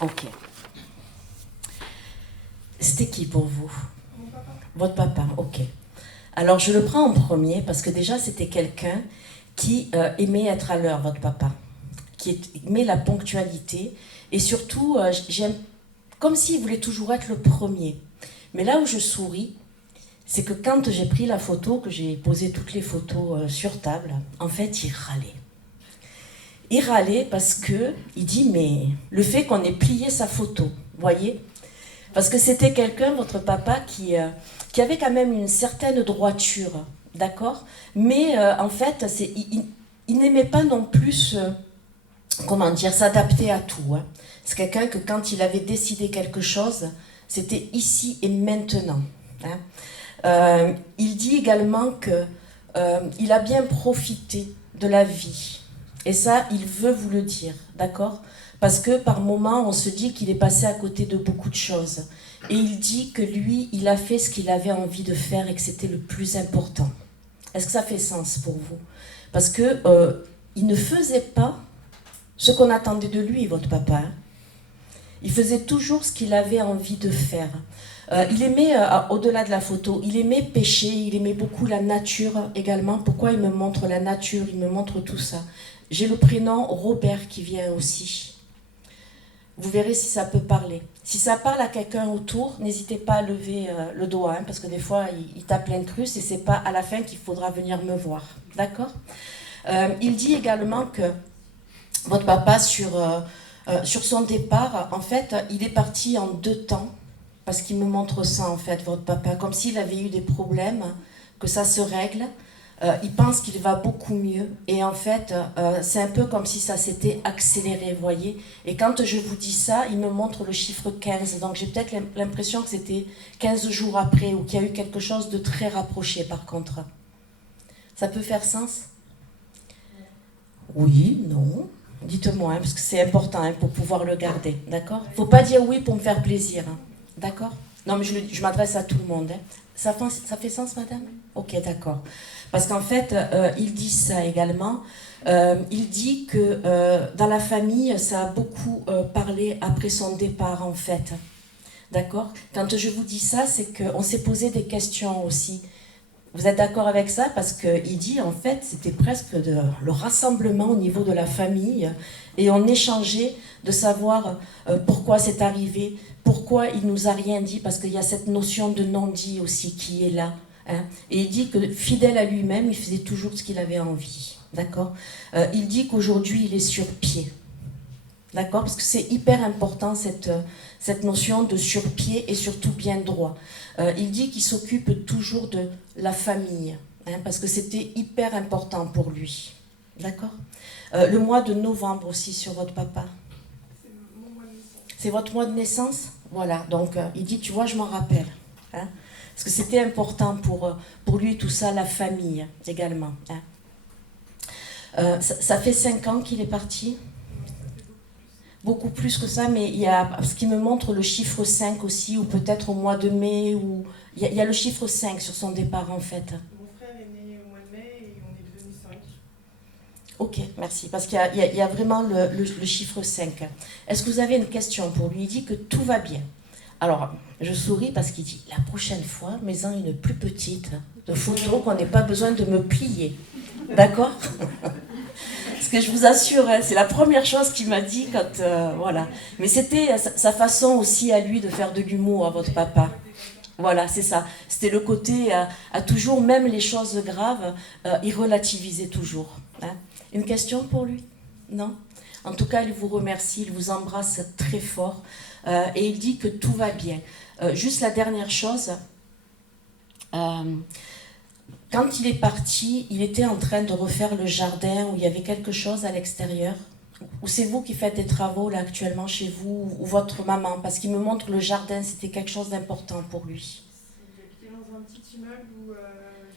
Ok. C'était qui pour vous? Mon papa. Votre papa, ok. Alors je le prends en premier parce que déjà c'était quelqu'un qui aimait être à l'heure, votre papa, qui aimait la ponctualité et surtout, j'aime comme s'il voulait toujours être le premier. Mais là où je souris, c'est que quand j'ai pris la photo, que j'ai posé toutes les photos sur table, en fait il râlait. Il râlait parce que il dit mais le fait qu'on ait plié sa photo, voyez, parce que c'était quelqu'un, votre papa, qui avait quand même une certaine droiture, d'accord. Mais en fait, il n'aimait pas non plus, comment dire, s'adapter à tout. Hein. C'est quelqu'un que quand il avait décidé quelque chose, c'était ici et maintenant. Hein. Il dit également que il a bien profité de la vie. Et ça, il veut vous le dire, d'accord? Parce que par moments, on se dit qu'il est passé à côté de beaucoup de choses. Et il dit que lui, il a fait ce qu'il avait envie de faire et que c'était le plus important. Est-ce que ça fait sens pour vous? Parce que il ne faisait pas ce qu'on attendait de lui, votre papa. Hein. Il faisait toujours ce qu'il avait envie de faire. Il aimait, au-delà de la photo, il aimait pêcher, il aimait beaucoup la nature également. Pourquoi il me montre la nature, il me montre tout ça? J'ai le prénom Robert qui vient aussi. Vous verrez si ça peut parler. Si ça parle à quelqu'un autour, n'hésitez pas à lever le doigt, hein, parce que des fois, il tape l'incruste et c'est pas à la fin qu'il faudra venir me voir. D'accord? Il dit également que votre papa, sur son départ, en fait, il est parti en 2 temps, parce qu'il me montre ça, en fait, votre papa, comme s'il avait eu des problèmes, que ça se règle. Il pense qu'il va beaucoup mieux et en fait c'est un peu comme si ça s'était accéléré, vous voyez. Et quand je vous dis ça, il me montre le chiffre 15, donc j'ai peut-être l'impression que c'était 15 jours après ou qu'il y a eu quelque chose de très rapproché par contre. Ça peut faire sens? Oui, non. Dites-moi, hein, parce que c'est important hein, pour pouvoir le garder, d'accord? Faut pas dire oui pour me faire plaisir, hein, d'accord? Non, mais je m'adresse à tout le monde. Hein. Ça fait sens, madame? Ok, d'accord. Parce qu'en fait, il dit ça également. Il dit que dans la famille, ça a beaucoup parlé après son départ, en fait. D'accord? Quand je vous dis ça, c'est qu'on s'est posé des questions aussi. Vous êtes d'accord avec ça? Parce qu'il dit, en fait, c'était presque le rassemblement au niveau de la famille. Et on échangeait de savoir pourquoi c'est arrivé, pourquoi il nous a rien dit, parce qu'il y a cette notion de non-dit aussi qui est là. Hein. Et il dit que fidèle à lui-même, il faisait toujours ce qu'il avait envie. D'accord? Il dit qu'aujourd'hui, il est sur pied. D'accord? Parce que c'est hyper important cette notion de sur-pied et surtout bien droit. Il dit qu'il s'occupe toujours de la famille, hein, parce que c'était hyper important pour lui. D'accord? Le mois de novembre aussi sur votre papa. C'est mon mois de naissance. C'est votre mois de naissance? Voilà, donc il dit, tu vois, je m'en rappelle. Hein, parce que c'était important pour lui, tout ça, la famille également. Hein. Ça fait 5 ans qu'il est parti? Non, ça fait Beaucoup plus que ça, mais il y a ce qui me montre le chiffre 5 aussi, ou peut-être au mois de mai, ou il y a le chiffre 5 sur son départ en fait. Mon frère est né au mois de mai et on est devenu 5. Ok, merci, parce qu'il y a vraiment le chiffre 5. Est-ce que vous avez une question pour lui? Il dit que tout va bien. Alors, je souris parce qu'il dit, la prochaine fois, mets-en une plus petite, de photo qu'on n'ait pas besoin de me plier. D'accord? Parce que je vous assure, hein, c'est la première chose qu'il m'a dit quand... voilà. Mais c'était sa façon aussi à lui de faire de l'humour à votre papa. Voilà, c'est ça. C'était le côté à toujours, même les choses graves, il relativisait toujours. Hein. Une question pour lui? Non? En tout cas, il vous remercie, il vous embrasse très fort et il dit que tout va bien. Juste la dernière chose, quand il est parti, il était en train de refaire le jardin où il y avait quelque chose à l'extérieur. Ou c'est vous qui faites des travaux là actuellement chez vous ou votre maman? Parce qu'il me montre le jardin, c'était quelque chose d'important pour lui. Il habitait dans un petit immeuble où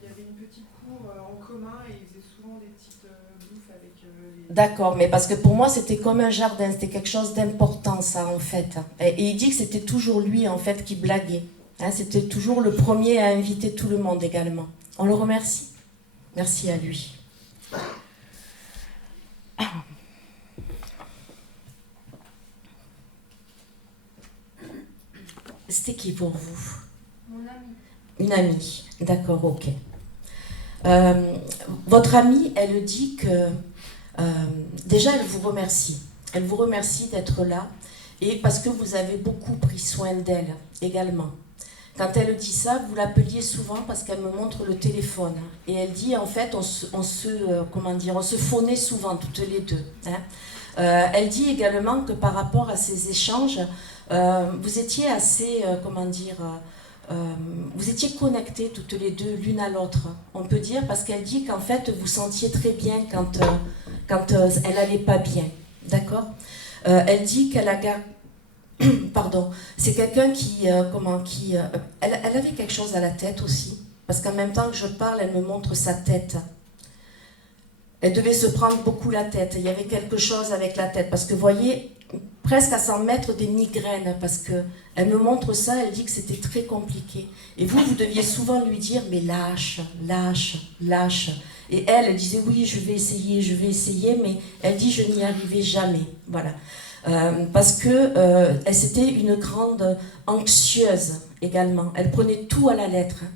il y avait une petite cour en commun et il faisait souvent des petites bouffes avec les... D'accord, mais parce que pour moi c'était comme un jardin, c'était quelque chose d'important ça en fait. Et il dit que c'était toujours lui en fait qui blaguait. Hein, c'était toujours le premier à inviter tout le monde également. On le remercie. Merci à lui. C'était qui pour vous? Mon amie. Une amie, d'accord, ok. Votre amie, elle dit que déjà elle vous remercie. Elle vous remercie d'être là et parce que vous avez beaucoup pris soin d'elle également. Quand elle dit ça, vous l'appeliez souvent parce qu'elle me montre le téléphone. Et elle dit en fait on se phonait souvent toutes les deux. Hein. Elle dit également que par rapport à ces échanges, vous étiez assez, vous étiez connectées toutes les deux l'une à l'autre, on peut dire, parce qu'elle dit qu'en fait vous sentiez très bien quand elle allait pas bien, d'accord. Elle dit qu'elle a pardon, c'est quelqu'un elle avait quelque chose à la tête aussi, parce qu'en même temps que je parle, elle me montre sa tête. Elle devait se prendre beaucoup la tête, il y avait quelque chose avec la tête, parce que vous voyez, presque à s'en mettre des migraines, parce qu'elle me montre ça, elle dit que c'était très compliqué. Et vous deviez souvent lui dire, mais lâche, lâche, lâche. Et elle disait, oui, je vais essayer, mais elle dit, je n'y arrivais jamais. Voilà. Parce que c'était une grande anxieuse également. Elle prenait tout à la lettre. Hein.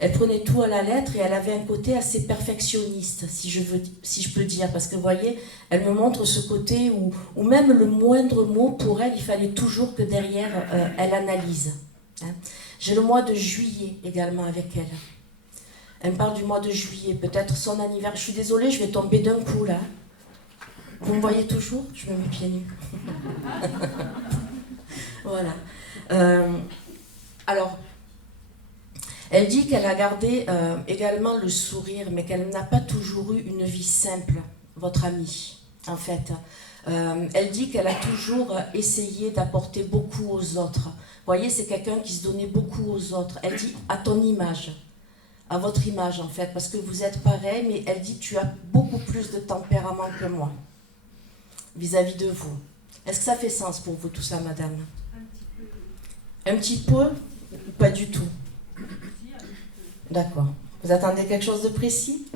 Elle prenait tout à la lettre et elle avait un côté assez perfectionniste, si je peux dire. Parce que vous voyez, elle me montre ce côté où même le moindre mot, pour elle, il fallait toujours que derrière, elle analyse. Hein. J'ai le mois de juillet également avec elle. Elle me parle du mois de juillet, peut-être son anniversaire. Je suis désolée, je vais tomber d'un coup là. Vous me voyez toujours? Je me mets pieds nus. Voilà. Alors, elle dit qu'elle a gardé également le sourire, mais qu'elle n'a pas toujours eu une vie simple, votre amie, en fait. Elle dit qu'elle a toujours essayé d'apporter beaucoup aux autres. Vous voyez, c'est quelqu'un qui se donnait beaucoup aux autres. Elle dit à ton image, à votre image, en fait, parce que vous êtes pareil, mais elle dit tu as beaucoup plus de tempérament que moi vis-à-vis de vous. Est-ce que ça fait sens pour vous tout ça, madame? Un petit peu. Ou pas du tout? D'accord. Vous attendez quelque chose de précis?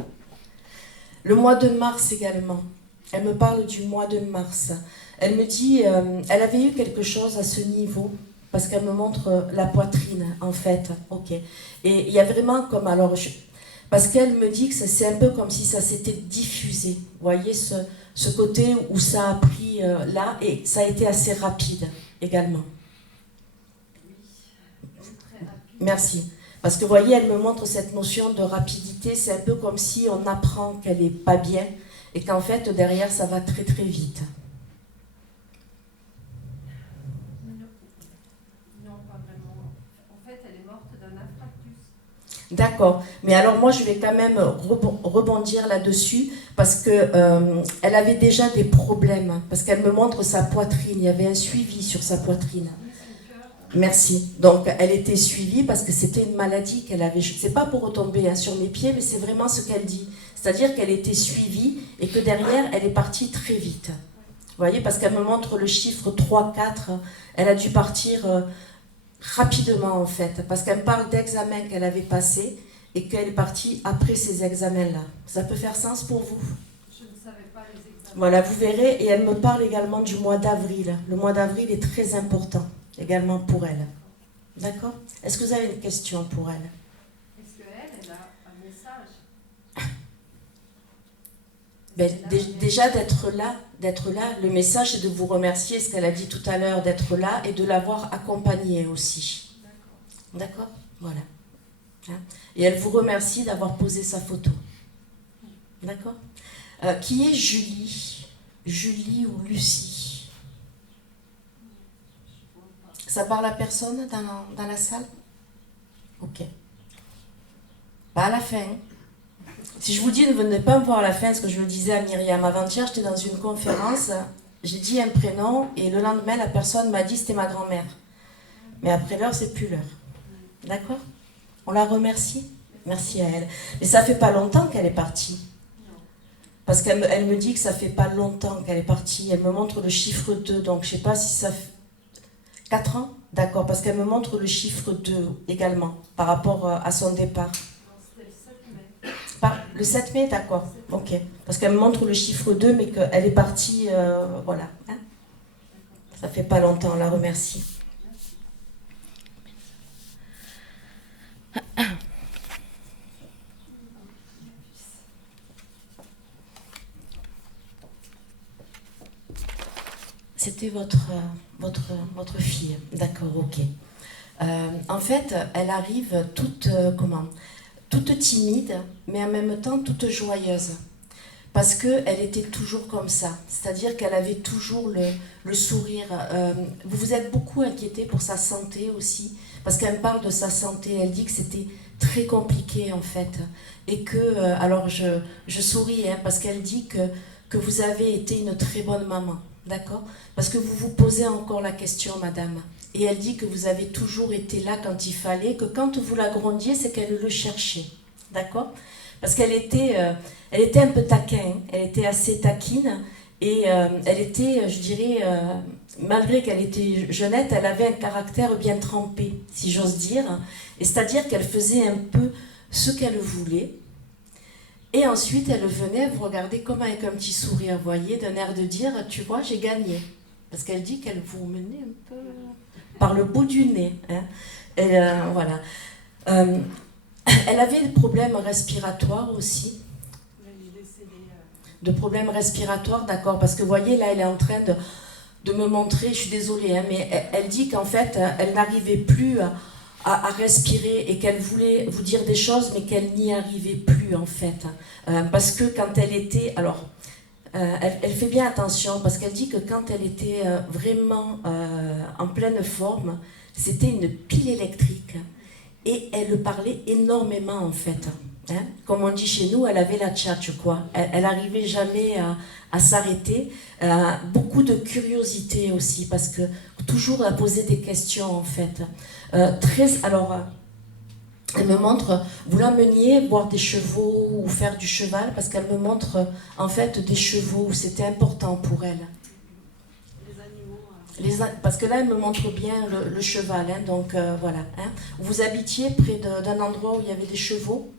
Le mois de mars également. Elle me parle du mois de mars. Elle me dit, elle avait eu quelque chose à ce niveau, parce qu'elle me montre la poitrine, en fait. Ok. Et il y a vraiment comme, parce qu'elle me dit que c'est un peu comme si ça s'était diffusé. Vous voyez ce côté où ça a pris là, et ça a été assez rapide également. Merci. Parce que vous voyez, elle me montre cette notion de rapidité, c'est un peu comme si on apprend qu'elle n'est pas bien et qu'en fait, derrière, ça va très très vite. Non, pas vraiment. En fait, elle est morte d'un infarctus. D'accord. Mais alors moi, je vais quand même rebondir là-dessus parce que elle avait déjà des problèmes, parce qu'elle me montre sa poitrine, il y avait un suivi sur sa poitrine. Merci. Donc, elle était suivie parce que c'était une maladie qu'elle avait. C'est pas pour retomber sur mes pieds, mais c'est vraiment ce qu'elle dit. C'est-à-dire qu'elle était suivie et que derrière, elle est partie très vite. Vous voyez, parce qu'elle me montre le chiffre 3, 4. Elle a dû partir rapidement, en fait. Parce qu'elle me parle d'examens qu'elle avait passés et qu'elle est partie après ces examens-là. Ça peut faire sens pour vous? Je ne savais pas les examens. Voilà, vous verrez. Et elle me parle également du mois d'avril. Le mois d'avril est très important également pour elle. D'accord? Est-ce que vous avez une question pour elle? Est-ce qu'elle a un message? Déjà d'être là, le message c'est de vous remercier, ce qu'elle a dit tout à l'heure, d'être là et de l'avoir accompagnée aussi. D'accord? Voilà. Hein? Et elle vous remercie d'avoir posé sa photo. D'accord? Qui est Julie? Julie ou Lucie? Ça parle à personne dans la salle? Ok. Pas à la fin. Si je vous dis ne venez pas me voir à la fin, ce que je le disais à Myriam avant-hier, j'étais dans une conférence, j'ai dit un prénom et le lendemain la personne m'a dit c'était ma grand-mère. Mais après l'heure, c'est plus l'heure. D'accord? On la remercie? Merci à elle. Mais ça fait pas longtemps qu'elle est partie. Parce qu'elle me dit que ça fait pas longtemps qu'elle est partie. Elle me montre le chiffre 2, donc je sais pas si ça fait 4 ans? D'accord, parce qu'elle me montre le chiffre 2 également, par rapport à son départ. Non, c'était le 7 mai. Le 7 mai, d'accord. Ok. Parce qu'elle me montre le chiffre 2, mais qu'elle est partie, voilà. Hein? Ça fait pas longtemps, on la remercie. C'était votre fille. D'accord, ok. En fait, elle arrive toute timide, mais en même temps toute joyeuse. Parce qu'elle était toujours comme ça. C'est-à-dire qu'elle avait toujours le sourire. Vous vous êtes beaucoup inquiété pour sa santé aussi, parce qu'elle parle de sa santé. Elle dit que c'était très compliqué en fait. Et que, alors je souris, hein, parce qu'elle dit que vous avez été une très bonne maman. D'accord? Parce que vous vous posez encore la question, madame. Et elle dit que vous avez toujours été là quand il fallait, que quand vous la grondiez, c'est qu'elle le cherchait. D'accord? Parce qu'elle était un peu taquine, elle était assez taquine, et elle était, je dirais, malgré qu'elle était jeunette, elle avait un caractère bien trempé, si j'ose dire. Et c'est-à-dire qu'elle faisait un peu ce qu'elle voulait. Et ensuite, elle venait vous regarder comme avec un petit sourire, vous voyez, d'un air de dire, tu vois, j'ai gagné. Parce qu'elle dit qu'elle vous menait un peu par le bout du nez. Hein. Et, voilà. Elle avait des problèmes respiratoires aussi. De problèmes respiratoires, d'accord. Parce que vous voyez, là, elle est en train de me montrer, je suis désolée, hein, mais elle dit qu'en fait, elle n'arrivait plus à respirer et qu'elle voulait vous dire des choses, mais qu'elle n'y arrivait plus, en fait. Parce que quand elle était... Alors, elle fait bien attention, parce qu'elle dit que quand elle était vraiment en pleine forme, c'était une pile électrique. Et elle parlait énormément, en fait. Hein? Comme on dit chez nous, elle avait la tchatche, quoi. Elle n'arrivait jamais à s'arrêter. Beaucoup de curiosité aussi, parce que toujours à poser des questions, en fait. Alors, elle me montre, vous l'emmeniez voir des chevaux ou faire du cheval, parce qu'elle me montre, en fait, des chevaux, c'était important pour elle. Parce que là, elle me montre bien le cheval, hein, donc voilà. Hein. Vous habitiez près d'un endroit où il y avait des chevaux?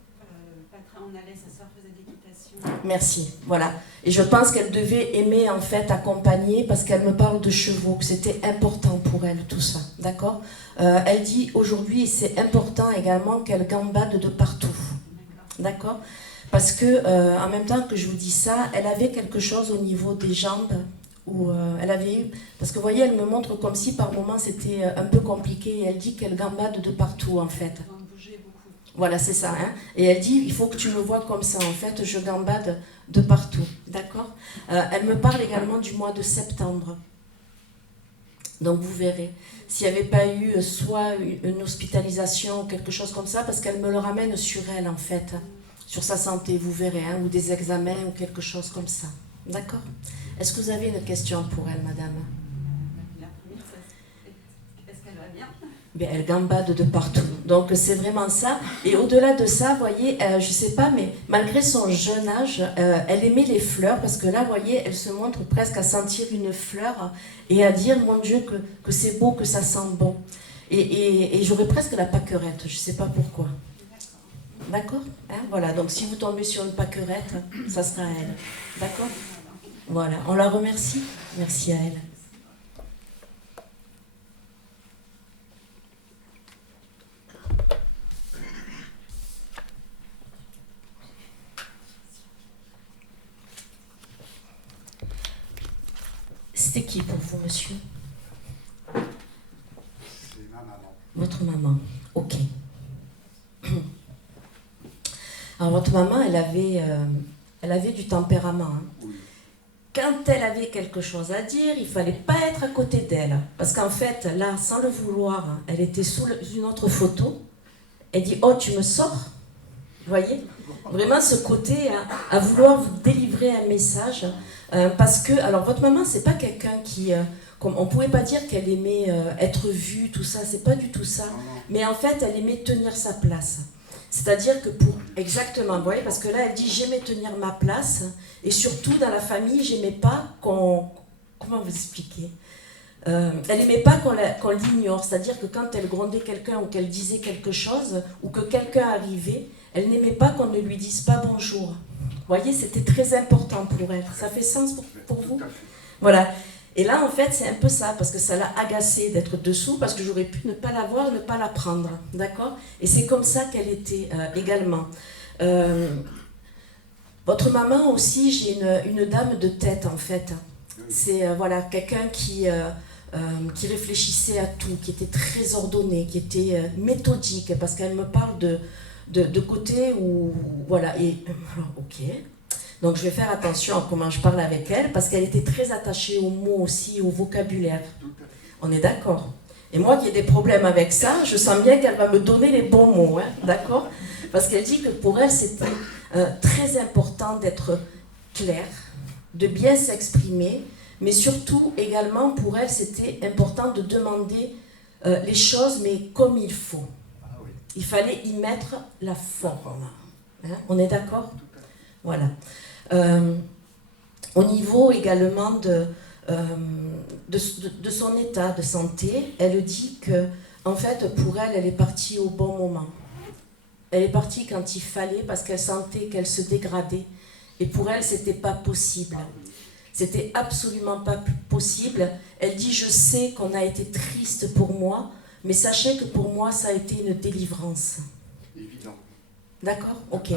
Pas très, on allait, sa soeur faisait d'équitation. Merci, voilà. Et je pense qu'elle devait aimer, en fait, accompagner, parce qu'elle me parle de chevaux, que c'était important pour elle, tout ça, d'accord? Elle dit, aujourd'hui, c'est important également qu'elle gambade de partout, d'accord? Parce que, en même temps que je vous dis ça, elle avait quelque chose au niveau des jambes, où elle avait eu, parce que vous voyez, elle me montre comme si par moments c'était un peu compliqué, et elle dit qu'elle gambade de partout en fait. Voilà, c'est ça. Hein. Et elle dit, il faut que tu me vois comme ça, en fait, je gambade de partout. D'accord? Elle me parle également du mois de septembre. Donc vous verrez, s'il n'y avait pas eu soit une hospitalisation ou quelque chose comme ça, parce qu'elle me le ramène sur elle, en fait, sur sa santé, vous verrez, hein, ou des examens ou quelque chose comme ça. D'accord? Est-ce que vous avez une question pour elle, madame? La première, est-ce qu'elle va bien? Bien, elle gambade de partout. Donc, c'est vraiment ça. Et au-delà de ça, vous voyez, je ne sais pas, mais malgré son jeune âge, elle aimait les fleurs, parce que là, vous voyez, elle se montre presque à sentir une fleur et à dire, mon Dieu, que c'est beau, que ça sent bon. Et j'aurais presque la pâquerette, je ne sais pas pourquoi. D'accord? Hein, voilà, donc si vous tombez sur une pâquerette, ça sera elle. D'accord? Voilà, on la remercie. Merci à elle. C'était qui pour vous, monsieur? C'est ma maman. Votre maman, ok. Alors, votre maman, elle avait du tempérament. Hein. Oui. Quand elle avait quelque chose à dire, il ne fallait pas être à côté d'elle. Parce qu'en fait, là, sans le vouloir, elle était sous une autre photo. Elle dit, oh, tu me sors? Vous voyez? Vraiment ce côté à vouloir vous délivrer un message. Parce que, alors, votre maman, c'est pas quelqu'un qui... on ne pouvait pas dire qu'elle aimait être vue, tout ça. C'est pas du tout ça. Mais en fait, elle aimait tenir sa place. C'est-à-dire que exactement, vous voyez, parce que là, elle dit, j'aimais tenir ma place, et surtout, dans la famille, j'aimais pas qu'on... Comment vous expliquer? Elle n'aimait pas qu'on l'ignore, c'est-à-dire que quand elle grondait quelqu'un ou qu'elle disait quelque chose, ou que quelqu'un arrivait, elle n'aimait pas qu'on ne lui dise pas bonjour. Vous voyez, c'était très important pour elle. Ça fait sens pour vous? Voilà. Et là, en fait, c'est un peu ça, parce que ça l'a agacée d'être dessous, parce que j'aurais pu ne pas la voir, ne pas la prendre, d'accord? Et c'est comme ça qu'elle était également. Votre maman aussi, j'ai une dame de tête, en fait. C'est voilà, quelqu'un qui réfléchissait à tout, qui était très ordonné, qui était méthodique, parce qu'elle me parle de côté où... Voilà, et... Ok. Donc je vais faire attention à comment je parle avec elle, parce qu'elle était très attachée aux mots aussi, au vocabulaire. On est d'accord? Et moi qui ai des problèmes avec ça, je sens bien qu'elle va me donner les bons mots, hein, d'accord? Parce qu'elle dit que pour elle, c'était très important d'être claire, de bien s'exprimer, mais surtout également pour elle, c'était important de demander les choses, mais comme il faut. Il fallait y mettre la forme. Hein, on est d'accord? Voilà. Au niveau également de son état de santé, elle dit que, en fait, pour elle, elle est partie au bon moment. Elle est partie quand il fallait, parce qu'elle sentait qu'elle se dégradait. Et pour elle, c'était pas possible. C'était absolument pas possible. Elle dit, je sais qu'on a été triste pour moi, mais sachez que pour moi, ça a été une délivrance. Évident. D'accord? Ok.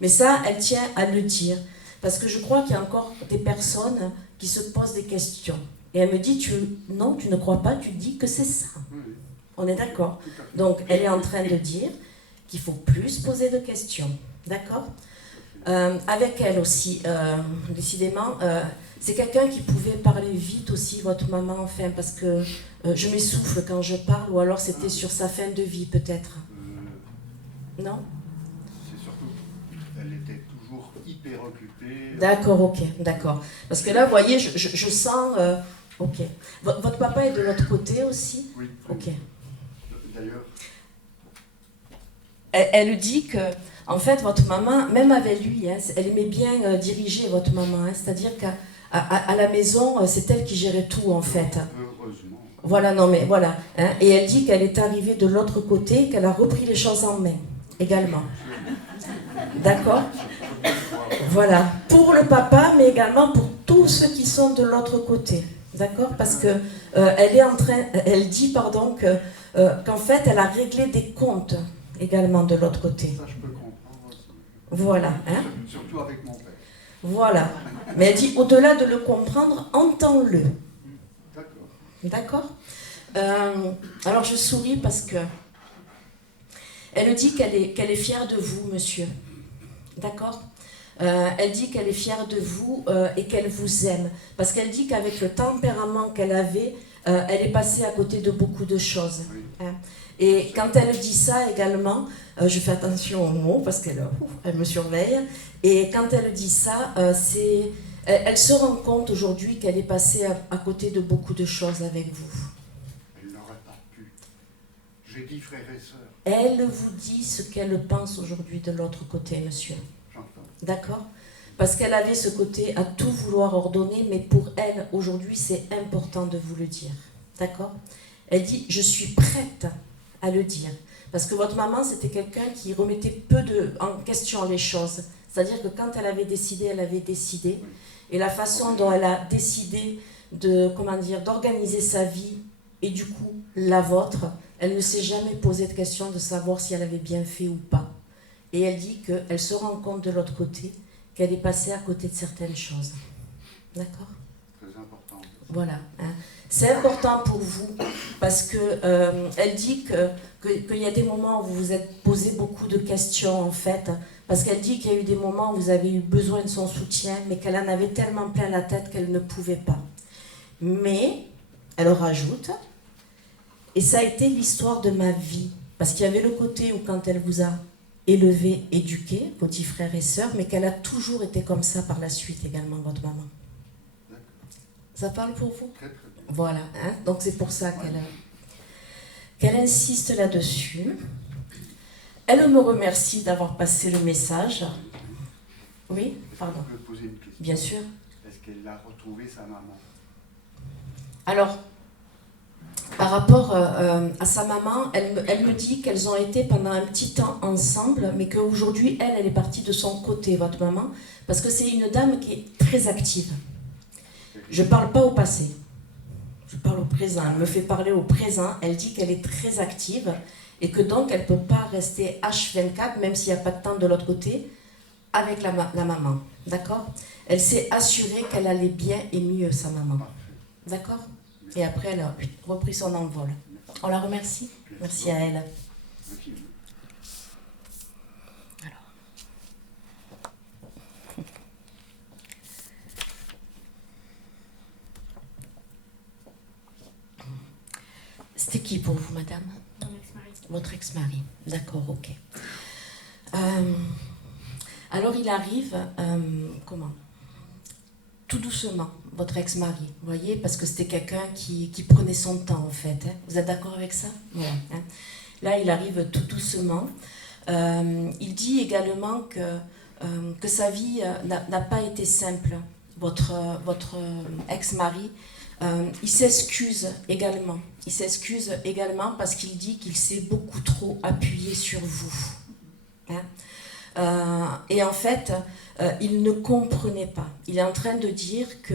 Mais ça, elle tient à le dire. Parce que je crois qu'il y a encore des personnes qui se posent des questions. Et elle me dit, non, tu ne crois pas, tu dis que c'est ça. Oui. On est d'accord? Donc, elle est en train de dire qu'il faut plus poser de questions. D'accord? Avec elle aussi, décidément, c'est quelqu'un qui pouvait parler vite aussi, votre maman, enfin, parce que je m'essouffle quand je parle, ou alors c'était sur sa fin de vie, peut-être. Non? C'est surtout, elle était toujours hyper occupée. D'accord, ok, d'accord. Parce que là, vous voyez, je sens... ok. Votre papa est de l'autre côté aussi? Oui. Ok. D'ailleurs... Elle dit que, en fait, votre maman, même avec lui, hein, elle aimait bien diriger votre maman. Hein, c'est-à-dire qu'à la maison, c'est elle qui gérait tout, en fait. Heureusement. Voilà, non mais voilà. Hein, et elle dit qu'elle est arrivée de l'autre côté, qu'elle a repris les choses en main, également. D'accord? Voilà. Pour le papa, mais également pour tous ceux qui sont de l'autre côté. D'accord? Parce que elle dit, pardon, qu'en fait, elle a réglé des comptes également de l'autre côté. Ça, je peux comprendre aussi. Voilà. Hein? Surtout avec mon père. Voilà. Mais elle dit, au-delà de le comprendre, entends-le. D'accord. D'accord? Alors je souris parce que elle dit qu'elle est fière de vous, monsieur. D'accord? Elle dit qu'elle est fière de vous et qu'elle vous aime. Parce qu'elle dit qu'avec le tempérament qu'elle avait, elle est passée à côté de beaucoup de choses. Oui. Hein? Et quand elle dit ça également, je fais attention aux mots parce qu'elle me surveille. Et quand elle dit ça, elle se rend compte aujourd'hui qu'elle est passée à côté de beaucoup de choses avec vous. Elle n'aurait pas pu. J'ai dit frères et sœurs. Elle vous dit ce qu'elle pense aujourd'hui de l'autre côté, monsieur. J'entends. D'accord? Parce qu'elle avait ce côté à tout vouloir ordonner, mais pour elle, aujourd'hui, c'est important de vous le dire. D'accord? Elle dit, je suis prête à le dire. Parce que votre maman, c'était quelqu'un qui remettait peu en question les choses. C'est-à-dire que quand elle avait décidé, elle avait décidé. Et la façon dont elle a décidé d'organiser sa vie, et du coup, la vôtre, elle ne s'est jamais posé de question de savoir si elle avait bien fait ou pas. Et elle dit qu'elle se rend compte de l'autre côté, qu'elle est passée à côté de certaines choses. D'accord? Très important. Voilà. Hein. C'est important pour vous, parce que elle dit qu'il y a des moments où vous vous êtes posé beaucoup de questions, en fait, parce qu'elle dit qu'il y a eu des moments où vous avez eu besoin de son soutien, mais qu'elle en avait tellement plein la tête qu'elle ne pouvait pas. Mais, elle rajoute, et ça a été l'histoire de ma vie, parce qu'il y avait le côté où quand elle vous a élevé, éduqué, vos petits frères et sœurs, mais qu'elle a toujours été comme ça par la suite également, votre maman. Ça parle pour vous? Très, très bien. Voilà, hein? Donc c'est pour ça qu'elle insiste là-dessus. Elle me remercie d'avoir passé le message. Oui, pardon. Je peux poser une question. Bien sûr. Est-ce qu'elle a retrouvé sa maman? Alors, par rapport à sa maman, elle me dit qu'elles ont été pendant un petit temps ensemble, mais qu'aujourd'hui, elle est partie de son côté, votre maman, parce que c'est une dame qui est très active. Je ne parle pas au passé. Je parle au présent. Elle me fait parler au présent. Elle dit qu'elle est très active et que donc elle ne peut pas rester H24, même s'il n'y a pas de temps de l'autre côté. avec la maman, d'accord? Elle s'est assurée qu'elle allait bien et mieux, sa maman, Parfait. d'accord? Et après, elle a repris son envol. On la remercie. Merci à elle. Merci. C'était qui pour vous, madame? Mon ex-mari. Votre ex-mari. D'accord, ok. Alors il arrive, comment? Tout doucement, votre ex-mari, vous voyez, parce que c'était quelqu'un qui prenait son temps en fait. Hein. Vous êtes d'accord avec ça? Voilà. Hein. Là, il arrive tout doucement. Il dit également que sa vie n'a pas été simple. Votre ex-mari, il s'excuse également. Il s'excuse également parce qu'il dit qu'il s'est beaucoup trop appuyé sur vous. Hein. Et en fait, il ne comprenait pas. Il est en train de dire que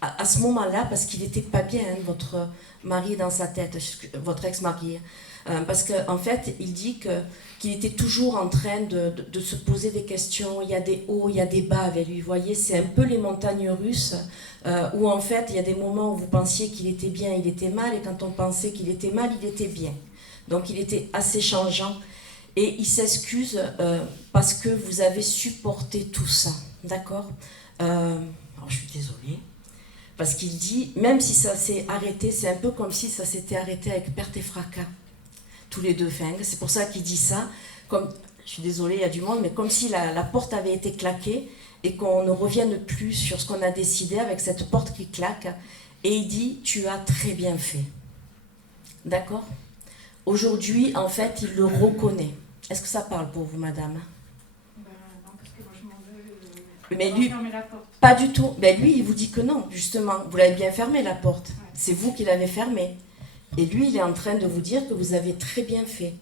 à ce moment-là, parce qu'il n'était pas bien, hein, votre mari dans sa tête, votre ex-mari, parce qu'en fait, il dit qu'il était toujours en train de se poser des questions. Il y a des hauts, il y a des bas avec lui. Vous voyez, c'est un peu les montagnes russes, où en fait, il y a des moments où vous pensiez qu'il était bien, il était mal, et quand on pensait qu'il était mal, il était bien. Donc, il était assez changeant. Et il s'excuse parce que vous avez supporté tout ça, d'accord? Alors je suis désolée, parce qu'il dit, même si ça s'est arrêté, c'est un peu comme si ça s'était arrêté avec perte et fracas, tous les deux. C'est pour ça qu'il dit ça, comme, je suis désolée, il y a du monde, mais comme si la porte avait été claquée et qu'on ne revienne plus sur ce qu'on a décidé avec cette porte qui claque. Et il dit, tu as très bien fait, d'accord? Aujourd'hui, en fait, il le reconnaît. Est-ce que ça parle pour vous, madame? Non, parce que moi je m'en veux. Mais lui, fermer la porte. pas du tout. Ben lui, il vous dit que non, justement. Vous l'avez bien fermé, la porte. Ouais. C'est vous qui l'avez fermée. Et lui, il est en train de vous dire que vous avez très bien fait.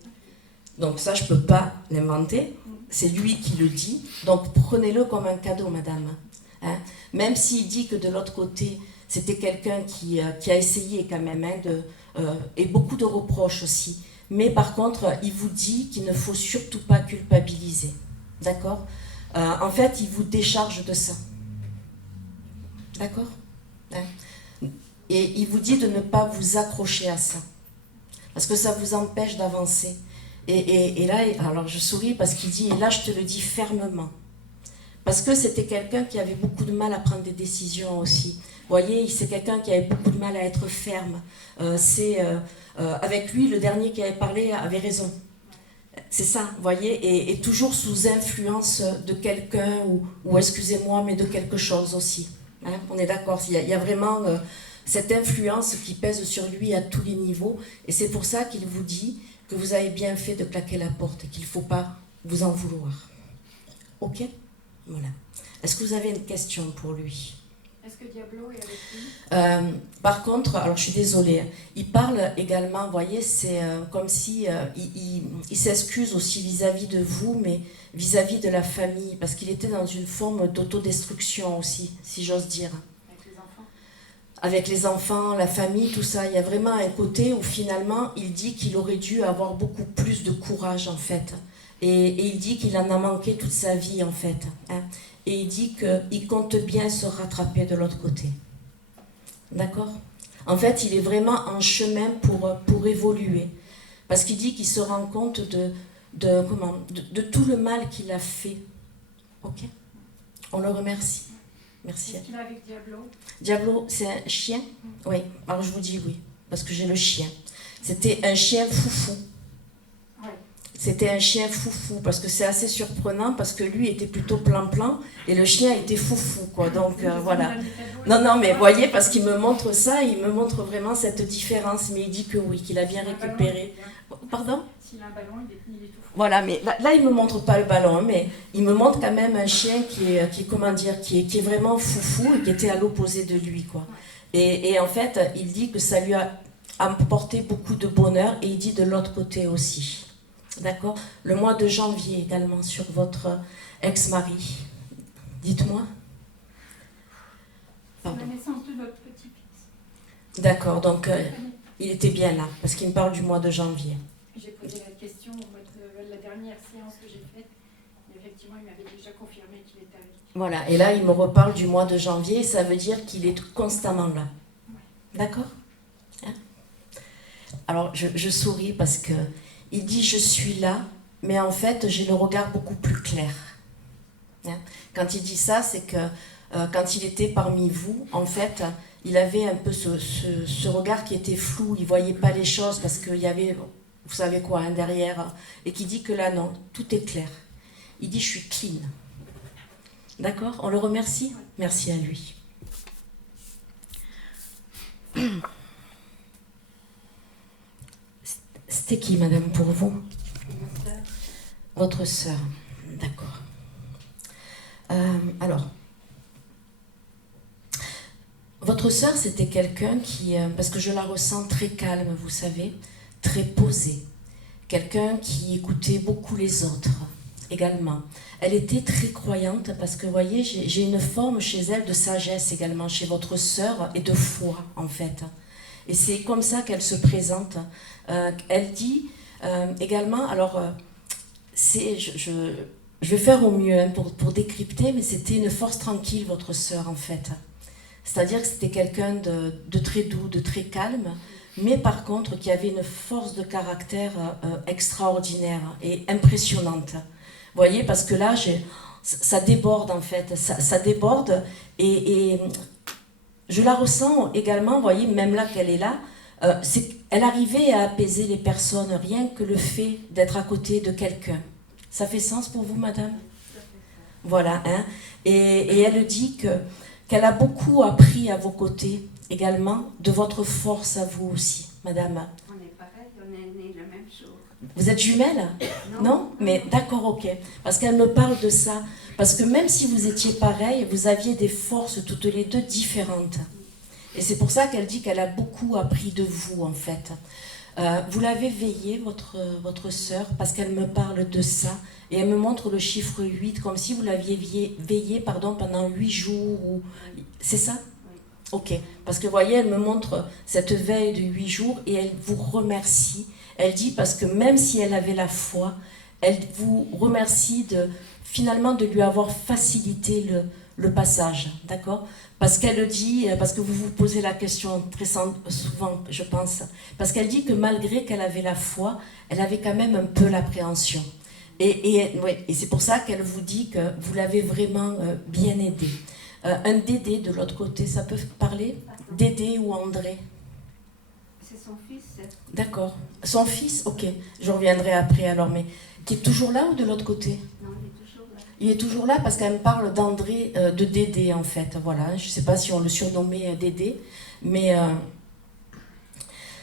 Donc ça, je ne peux pas l'inventer. C'est lui qui le dit. Donc prenez-le comme un cadeau, madame. Hein? Même s'il dit que de l'autre côté, c'était quelqu'un qui a essayé quand même, hein, et beaucoup de reproches aussi. Mais par contre, il vous dit qu'il ne faut surtout pas culpabiliser. D'accord? En fait, il vous décharge de ça. D'accord? Hein? Et il vous dit de ne pas vous accrocher à ça. Parce que ça vous empêche d'avancer. Et là, alors je souris parce qu'il dit, et là je te le dis fermement. Parce que c'était quelqu'un qui avait beaucoup de mal à prendre des décisions aussi. Vous voyez, c'est quelqu'un qui avait beaucoup de mal à être ferme. Avec lui, le dernier qui avait parlé avait raison. C'est ça, vous voyez, et toujours sous influence de quelqu'un, ou excusez-moi, mais de quelque chose aussi. Hein, on est d'accord, il y a vraiment cette influence qui pèse sur lui à tous les niveaux, et c'est pour ça qu'il vous dit que vous avez bien fait de claquer la porte, et qu'il ne faut pas vous en vouloir. Ok? Voilà. Est-ce que vous avez une question pour lui? Est-ce que Diablo est avec lui? Par contre, alors je suis désolée, hein, il parle également, vous voyez, c'est comme si il s'excuse aussi vis-à-vis de vous, mais vis-à-vis de la famille, parce qu'il était dans une forme d'autodestruction aussi, si j'ose dire. Avec les enfants? Avec les enfants, la famille, tout ça, il y a vraiment un côté où finalement, il dit qu'il aurait dû avoir beaucoup plus de courage en fait. Et il dit qu'il en a manqué toute sa vie en fait. Hein. Et il dit qu'il compte bien se rattraper de l'autre côté. D'accord? En fait, il est vraiment en chemin pour évoluer. Parce qu'il dit qu'il se rend compte de tout le mal qu'il a fait. Ok? On le remercie. Merci. Qu'est-ce qu'il a avec Diablo? Diablo, c'est un chien? Oui. Alors je vous dis oui, parce que j'ai le chien. C'était un chien foufou. Ouais. C'était un chien foufou, parce que c'est assez surprenant, parce que lui était plutôt plan-plan, et le chien était foufou, quoi. Donc voilà. Non, mais voyez, parce qu'il me montre ça, il me montre vraiment cette différence, mais il dit que oui, qu'il a bien récupéré. Pardon? S'il a un ballon, il est tout fou. Voilà, mais là il me montre pas le ballon, hein, mais il me montre quand même un chien qui est comment dire, qui est vraiment foufou, et qui était à l'opposé de lui, quoi. Et en fait, il dit que ça lui a apporté beaucoup de bonheur, et il dit de l'autre côté aussi. D'accord? Le mois de janvier également sur votre ex-mari. Dites-moi. C'est la naissance de votre petit-fils. D'accord, donc il était bien là, parce qu'il me parle du mois de janvier. J'ai posé la question au mois de la dernière séance que j'ai faite. effectivement, il m'avait déjà confirmé qu'il était avec. Voilà, et là, il me reparle du mois de janvier, ça veut dire qu'il est constamment là. D'accord? Hein? Alors, je souris parce que il dit « je suis là », mais en fait, j'ai le regard beaucoup plus clair. Hein? Quand il dit ça, c'est que quand il était parmi vous, en fait, il avait un peu ce regard qui était flou, il ne voyait pas les choses parce qu'il y avait, vous savez quoi, hein, derrière, et qui dit que là, non, tout est clair. Il dit « je suis clean ». D'accord? On le remercie? Merci à lui. C'était qui, madame, pour vous? Votre sœur. D'accord. Alors, votre sœur, c'était quelqu'un qui, parce que je la ressens très calme, vous savez, très posée. Quelqu'un qui écoutait beaucoup les autres également. Elle était très croyante parce que, vous voyez, j'ai une forme chez elle de sagesse également, chez votre sœur, et de foi, en fait. Et c'est comme ça qu'elle se présente. Elle dit également, alors, je vais faire au mieux hein, pour décrypter, mais c'était une force tranquille, votre sœur, en fait. C'est-à-dire que c'était quelqu'un de très doux, de très calme, mais par contre qui avait une force de caractère extraordinaire et impressionnante. Vous voyez, parce que là, ça déborde en fait, ça déborde et je la ressens également, vous voyez, même là qu'elle est là, elle arrivait à apaiser les personnes, rien que le fait d'être à côté de quelqu'un. Ça fait sens pour vous, madame? Voilà, hein. Et elle dit qu'elle a beaucoup appris à vos côtés également, de votre force à vous aussi, madame. On est pareil, on est nés le même jour. Vous êtes jumelles? Non? Mais d'accord, ok. Parce qu'elle me parle de ça. Parce que même si vous étiez pareilles, vous aviez des forces toutes les deux différentes. Et c'est pour ça qu'elle dit qu'elle a beaucoup appris de vous, en fait. Vous l'avez veillée, votre sœur, parce qu'elle me parle de ça. Et elle me montre le chiffre 8, comme si vous l'aviez veillée pendant 8 jours. C'est ça? Ok. Parce que, vous voyez, elle me montre cette veille de 8 jours et elle vous remercie. Elle dit, parce que même si elle avait la foi, elle vous remercie finalement de lui avoir facilité le passage. D'accord? Parce qu'elle dit, parce que vous vous posez la question très souvent, je pense, parce qu'elle dit que malgré qu'elle avait la foi, elle avait quand même un peu l'appréhension. Et c'est pour ça qu'elle vous dit que vous l'avez vraiment bien aidé. Un Dédé de l'autre côté, ça peut parler? Dédé ou André? C'est son fils. D'accord. Son fils? Ok. Je reviendrai après alors, mais qui est toujours là ou de l'autre côté? Non, il est toujours là. Il est toujours là parce qu'elle me parle d'André, de Dédé en fait. Voilà. Je ne sais pas si on le surnommait Dédé, mais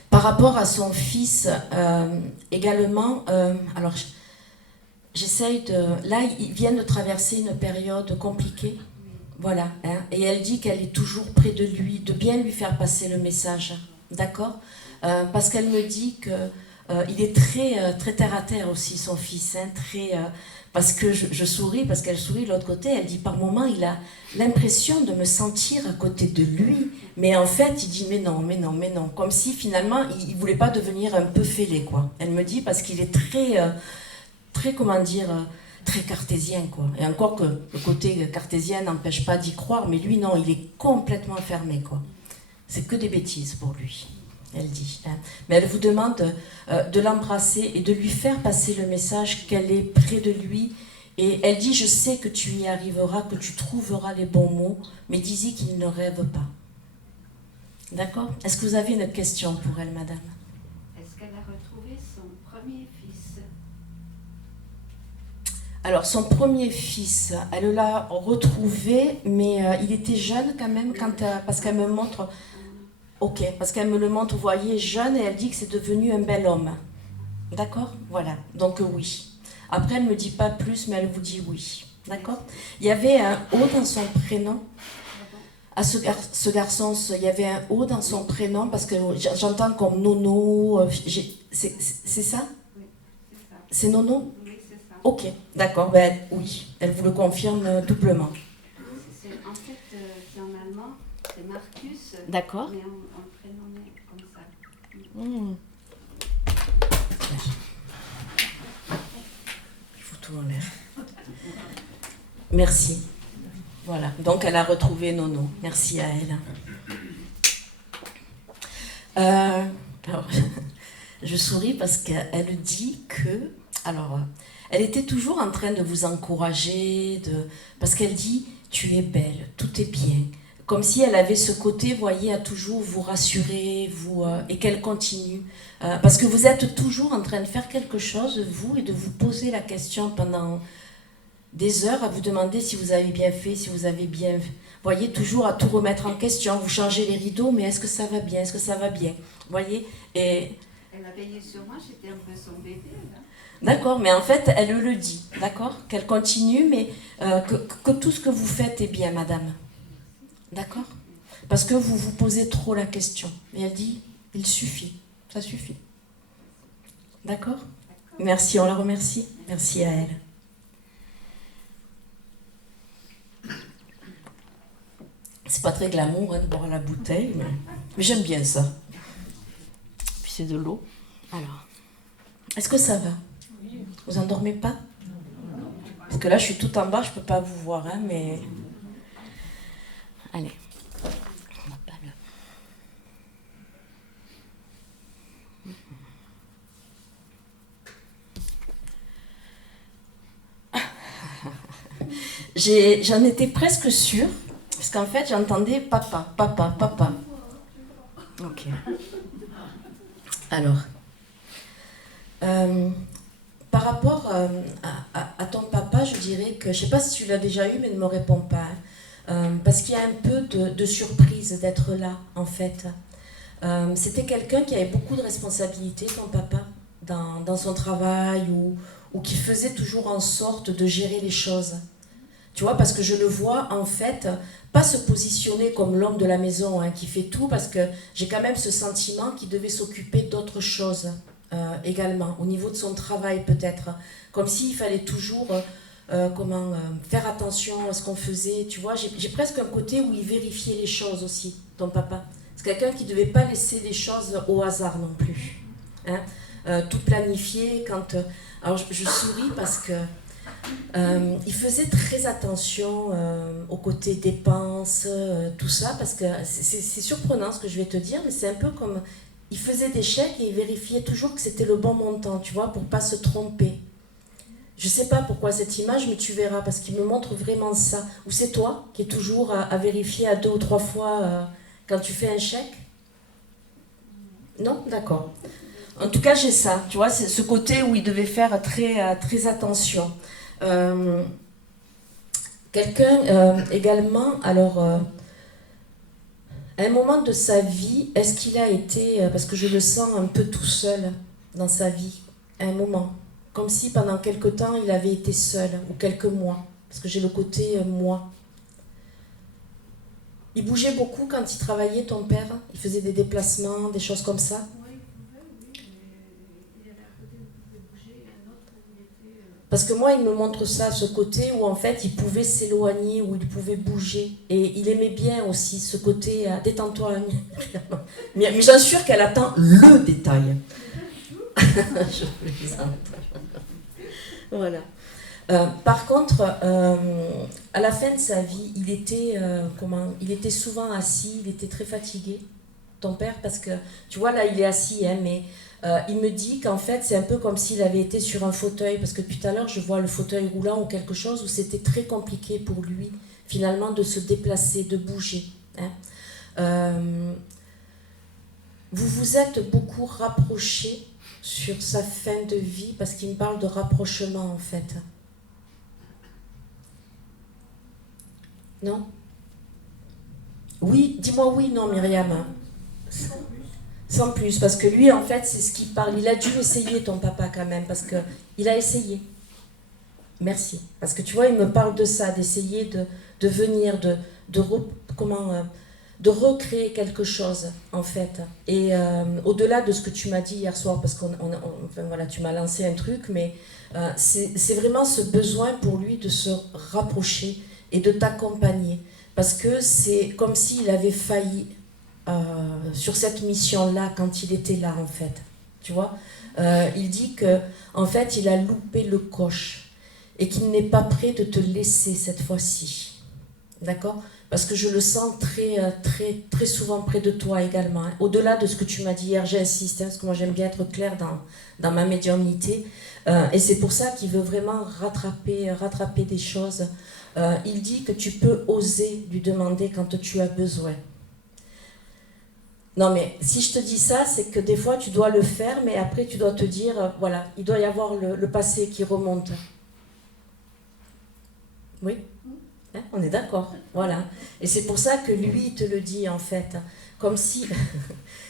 par rapport à son fils également, alors j'essaye de... Là, ils viennent de traverser une période compliquée. Voilà. Hein, et elle dit qu'elle est toujours près de lui, de bien lui faire passer le message. D'accord? Parce qu'elle me dit qu'il est très terre à terre aussi, son fils. Hein, parce que je souris, parce qu'elle sourit de l'autre côté. Elle dit par moments, il a l'impression de me sentir à côté de lui. Mais en fait, il dit mais non. Comme si finalement, il ne voulait pas devenir un peu fêlé, quoi. Elle me dit parce qu'il est très, comment dire... très cartésien, quoi. Et encore que le côté cartésien n'empêche pas d'y croire, mais lui, non, il est complètement fermé, quoi. C'est que des bêtises pour lui, elle dit. Hein. Mais elle vous demande de l'embrasser et de lui faire passer le message qu'elle est près de lui. Et elle dit, je sais que tu y arriveras, que tu trouveras les bons mots, mais dis-y qu'il ne rêve pas. D'accord? Est-ce que vous avez une question pour elle, madame? Est-ce qu'elle a retrouvé son premier fils? Alors, son premier fils, elle l'a retrouvé, mais il était jeune quand même, parce qu'elle me montre... Ok, parce qu'elle me le montre, vous voyez, jeune, et elle dit que c'est devenu un bel homme. D'accord? Voilà, donc oui. Après, elle ne me dit pas plus, mais elle vous dit oui. D'accord? Il y avait un O dans son prénom. À ce garçon, il y avait un O dans son prénom, parce que j'entends comme Nono. C'est ça? Oui, c'est ça. C'est Nono? Oui, c'est ça. Ok, d'accord, ben oui, elle vous le confirme doublement. En fait, c'est en allemand, c'est Marcus. D'accord. Mais on prénommait comme ça. Je fous tout en l'air. Merci. Voilà, donc elle a retrouvé Nono. Merci à elle. Alors, je souris parce qu'elle dit que... Alors, elle était toujours en train de vous encourager, parce qu'elle dit, tu es belle, tout est bien. Comme si elle avait ce côté, vous voyez, à toujours vous rassurer, et qu'elle continue. Parce que vous êtes toujours en train de faire quelque chose, vous, et de vous poser la question pendant des heures, à vous demander si vous avez bien fait, si vous avez bien... Vous voyez, toujours à tout remettre en question. Vous changez les rideaux, mais est-ce que ça va bien? Est-ce que ça va bien? Vous voyez? Et... Elle a veillé sur moi, j'étais un peu son bébé, là. D'accord, mais en fait, elle le dit, d'accord? Qu'elle continue, mais que tout ce que vous faites est bien, madame. D'accord? Parce que vous vous posez trop la question. Et elle dit, il suffit, ça suffit. D'accord? Merci, on la remercie. Merci à elle. C'est pas très glamour de boire à la bouteille, mais j'aime bien ça. Puis c'est de l'eau. Alors, est-ce que ça va? Vous endormez pas? Parce que là, je suis tout en bas, je peux pas vous voir, hein, mais... Allez. On va pas le... J'en étais presque sûre, parce qu'en fait, j'entendais papa, papa, papa. Ok. Alors... par rapport à ton papa, je dirais que, je ne sais pas si tu l'as déjà eu, mais ne me réponds pas. Parce qu'il y a un peu de surprise d'être là, en fait. C'était quelqu'un qui avait beaucoup de responsabilités, ton papa, dans son travail, ou qui faisait toujours en sorte de gérer les choses. Tu vois, parce que je le vois, en fait, pas se positionner comme l'homme de la maison, hein, qui fait tout, parce que j'ai quand même ce sentiment qu'il devait s'occuper d'autres choses. Également, au niveau de son travail peut-être, comme s'il fallait toujours faire attention à ce qu'on faisait, tu vois, j'ai presque un côté où il vérifiait les choses aussi, ton papa. C'est quelqu'un qui ne devait pas laisser les choses au hasard non plus, hein. Tout planifier quand... alors je souris parce que il faisait très attention au côté dépenses, tout ça, parce que c'est surprenant ce que je vais te dire, mais c'est un peu comme... Il faisait des chèques et il vérifiait toujours que c'était le bon montant, tu vois, pour ne pas se tromper. Je ne sais pas pourquoi cette image, mais tu verras, parce qu'il me montre vraiment ça. Ou c'est toi qui es toujours à vérifier à 2 ou 3 fois quand tu fais un chèque? Non? D'accord. En tout cas, j'ai ça, tu vois, c'est ce côté où il devait faire très, très attention. Quelqu'un également, alors... à un moment de sa vie, est-ce qu'il a été, parce que je le sens un peu tout seul dans sa vie, à un moment, comme si pendant quelque temps il avait été seul, ou quelques mois, parce que j'ai le côté moi. Il bougeait beaucoup quand il travaillait, ton père? Il faisait des déplacements, des choses comme ça? Oui, mais il y avait un côté où il pouvait bouger et un autre où il était... Parce que moi, il me montre ça, ce côté où en fait il pouvait s'éloigner, où il pouvait bouger. Et il aimait bien aussi ce côté, détends-toi, mais j'en suis sûre qu'elle attend le détail. Je plaisante. Voilà. Par contre, à la fin de sa vie, il était souvent assis, il était très fatigué, ton père, parce que, tu vois, là, il est assis, hein, mais... il me dit qu'en fait, c'est un peu comme s'il avait été sur un fauteuil, parce que depuis tout à l'heure, je vois le fauteuil roulant ou quelque chose où c'était très compliqué pour lui, finalement, de se déplacer, de bouger, hein. Vous vous êtes beaucoup rapprochés sur sa fin de vie, parce qu'il me parle de rapprochement, en fait. Non? Oui, dis-moi oui, non, Myriam. Sans plus, parce que lui, en fait, c'est ce qu'il parle. Il a dû essayer, ton papa, quand même, parce qu'il a essayé. Merci. Parce que tu vois, il me parle de ça, d'essayer de venir, de recréer quelque chose, en fait. Et au-delà de ce que tu m'as dit hier soir, parce enfin, voilà, tu m'as lancé un truc, mais c'est vraiment ce besoin pour lui de se rapprocher et de t'accompagner. Parce que c'est comme s'il avait failli sur cette mission-là quand il était là, en fait. Tu vois, il dit que en fait, il a loupé le coche. et qu'il n'est pas prêt de te laisser cette fois-ci. D'accord ? Parce que je le sens très souvent près de toi également. Hein. Au-delà de ce que tu m'as dit hier, j'insiste, hein, parce que moi j'aime bien être claire dans ma médiumnité. Et c'est pour ça qu'il veut vraiment rattraper des choses. Il dit que tu peux oser lui demander quand tu as besoin. Non mais si je te dis ça, c'est que des fois tu dois le faire, mais après tu dois te dire, voilà, il doit y avoir le passé qui remonte. Oui ? Hein, on est d'accord, voilà. Et c'est pour ça que lui, il te le dit en fait. Comme si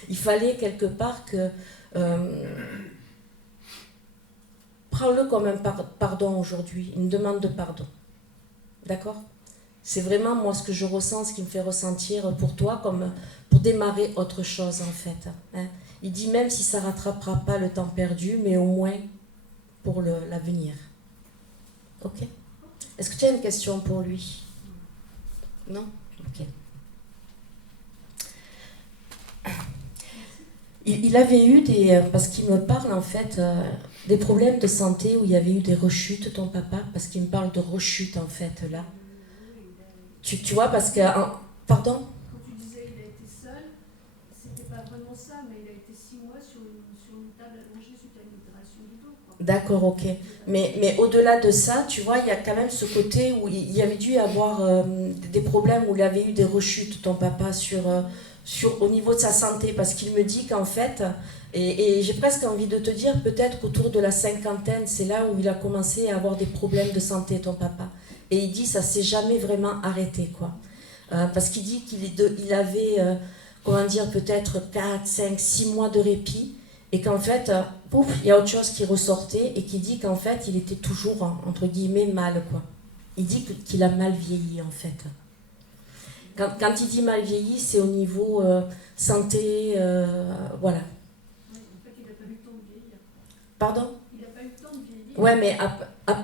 il fallait quelque part que... prends-le comme un pardon aujourd'hui, une demande de pardon. D'accord ? C'est vraiment moi ce que je ressens, ce qui me fait ressentir pour toi, comme pour démarrer autre chose en fait. Hein. Il dit même si ça ne rattrapera pas le temps perdu, mais au moins pour l'avenir. Ok ? Est-ce que tu as une question pour lui ? Non ? Ok. Il avait eu parce qu'il me parle en fait, des problèmes de santé où il y avait eu des rechutes, ton papa, parce qu'il me parle de rechutes en fait là. Tu vois, parce que... Pardon ? Quand tu disais qu'il a été seul, c'était pas vraiment ça, mais il a été 6 mois sur une table allongée suite à une opération du dos. Quoi. D'accord, ok. Mais au-delà de ça, tu vois, il y a quand même ce côté où il y avait dû avoir des problèmes, où il avait eu des rechutes, ton papa, au niveau de sa santé, parce qu'il me dit qu'en fait, et j'ai presque envie de te dire, peut-être qu'autour de la cinquantaine, c'est là où il a commencé à avoir des problèmes de santé, ton papa. Et il dit ça s'est jamais vraiment arrêté, quoi. Parce qu'il dit qu'il avait, comment dire, peut-être 4, 5, 6 mois de répit, et qu'en fait, pouf, il y a autre chose qui ressortait, et qui dit qu'en fait, il était toujours, entre guillemets, mal, quoi. Il dit qu'il a mal vieilli, en fait. Quand il dit mal vieilli, c'est au niveau santé, voilà. Ouais, en fait, il n'a pas eu le temps de vieillir. Pardon ? Il n'a pas eu le temps de vieillir. Ouais, mais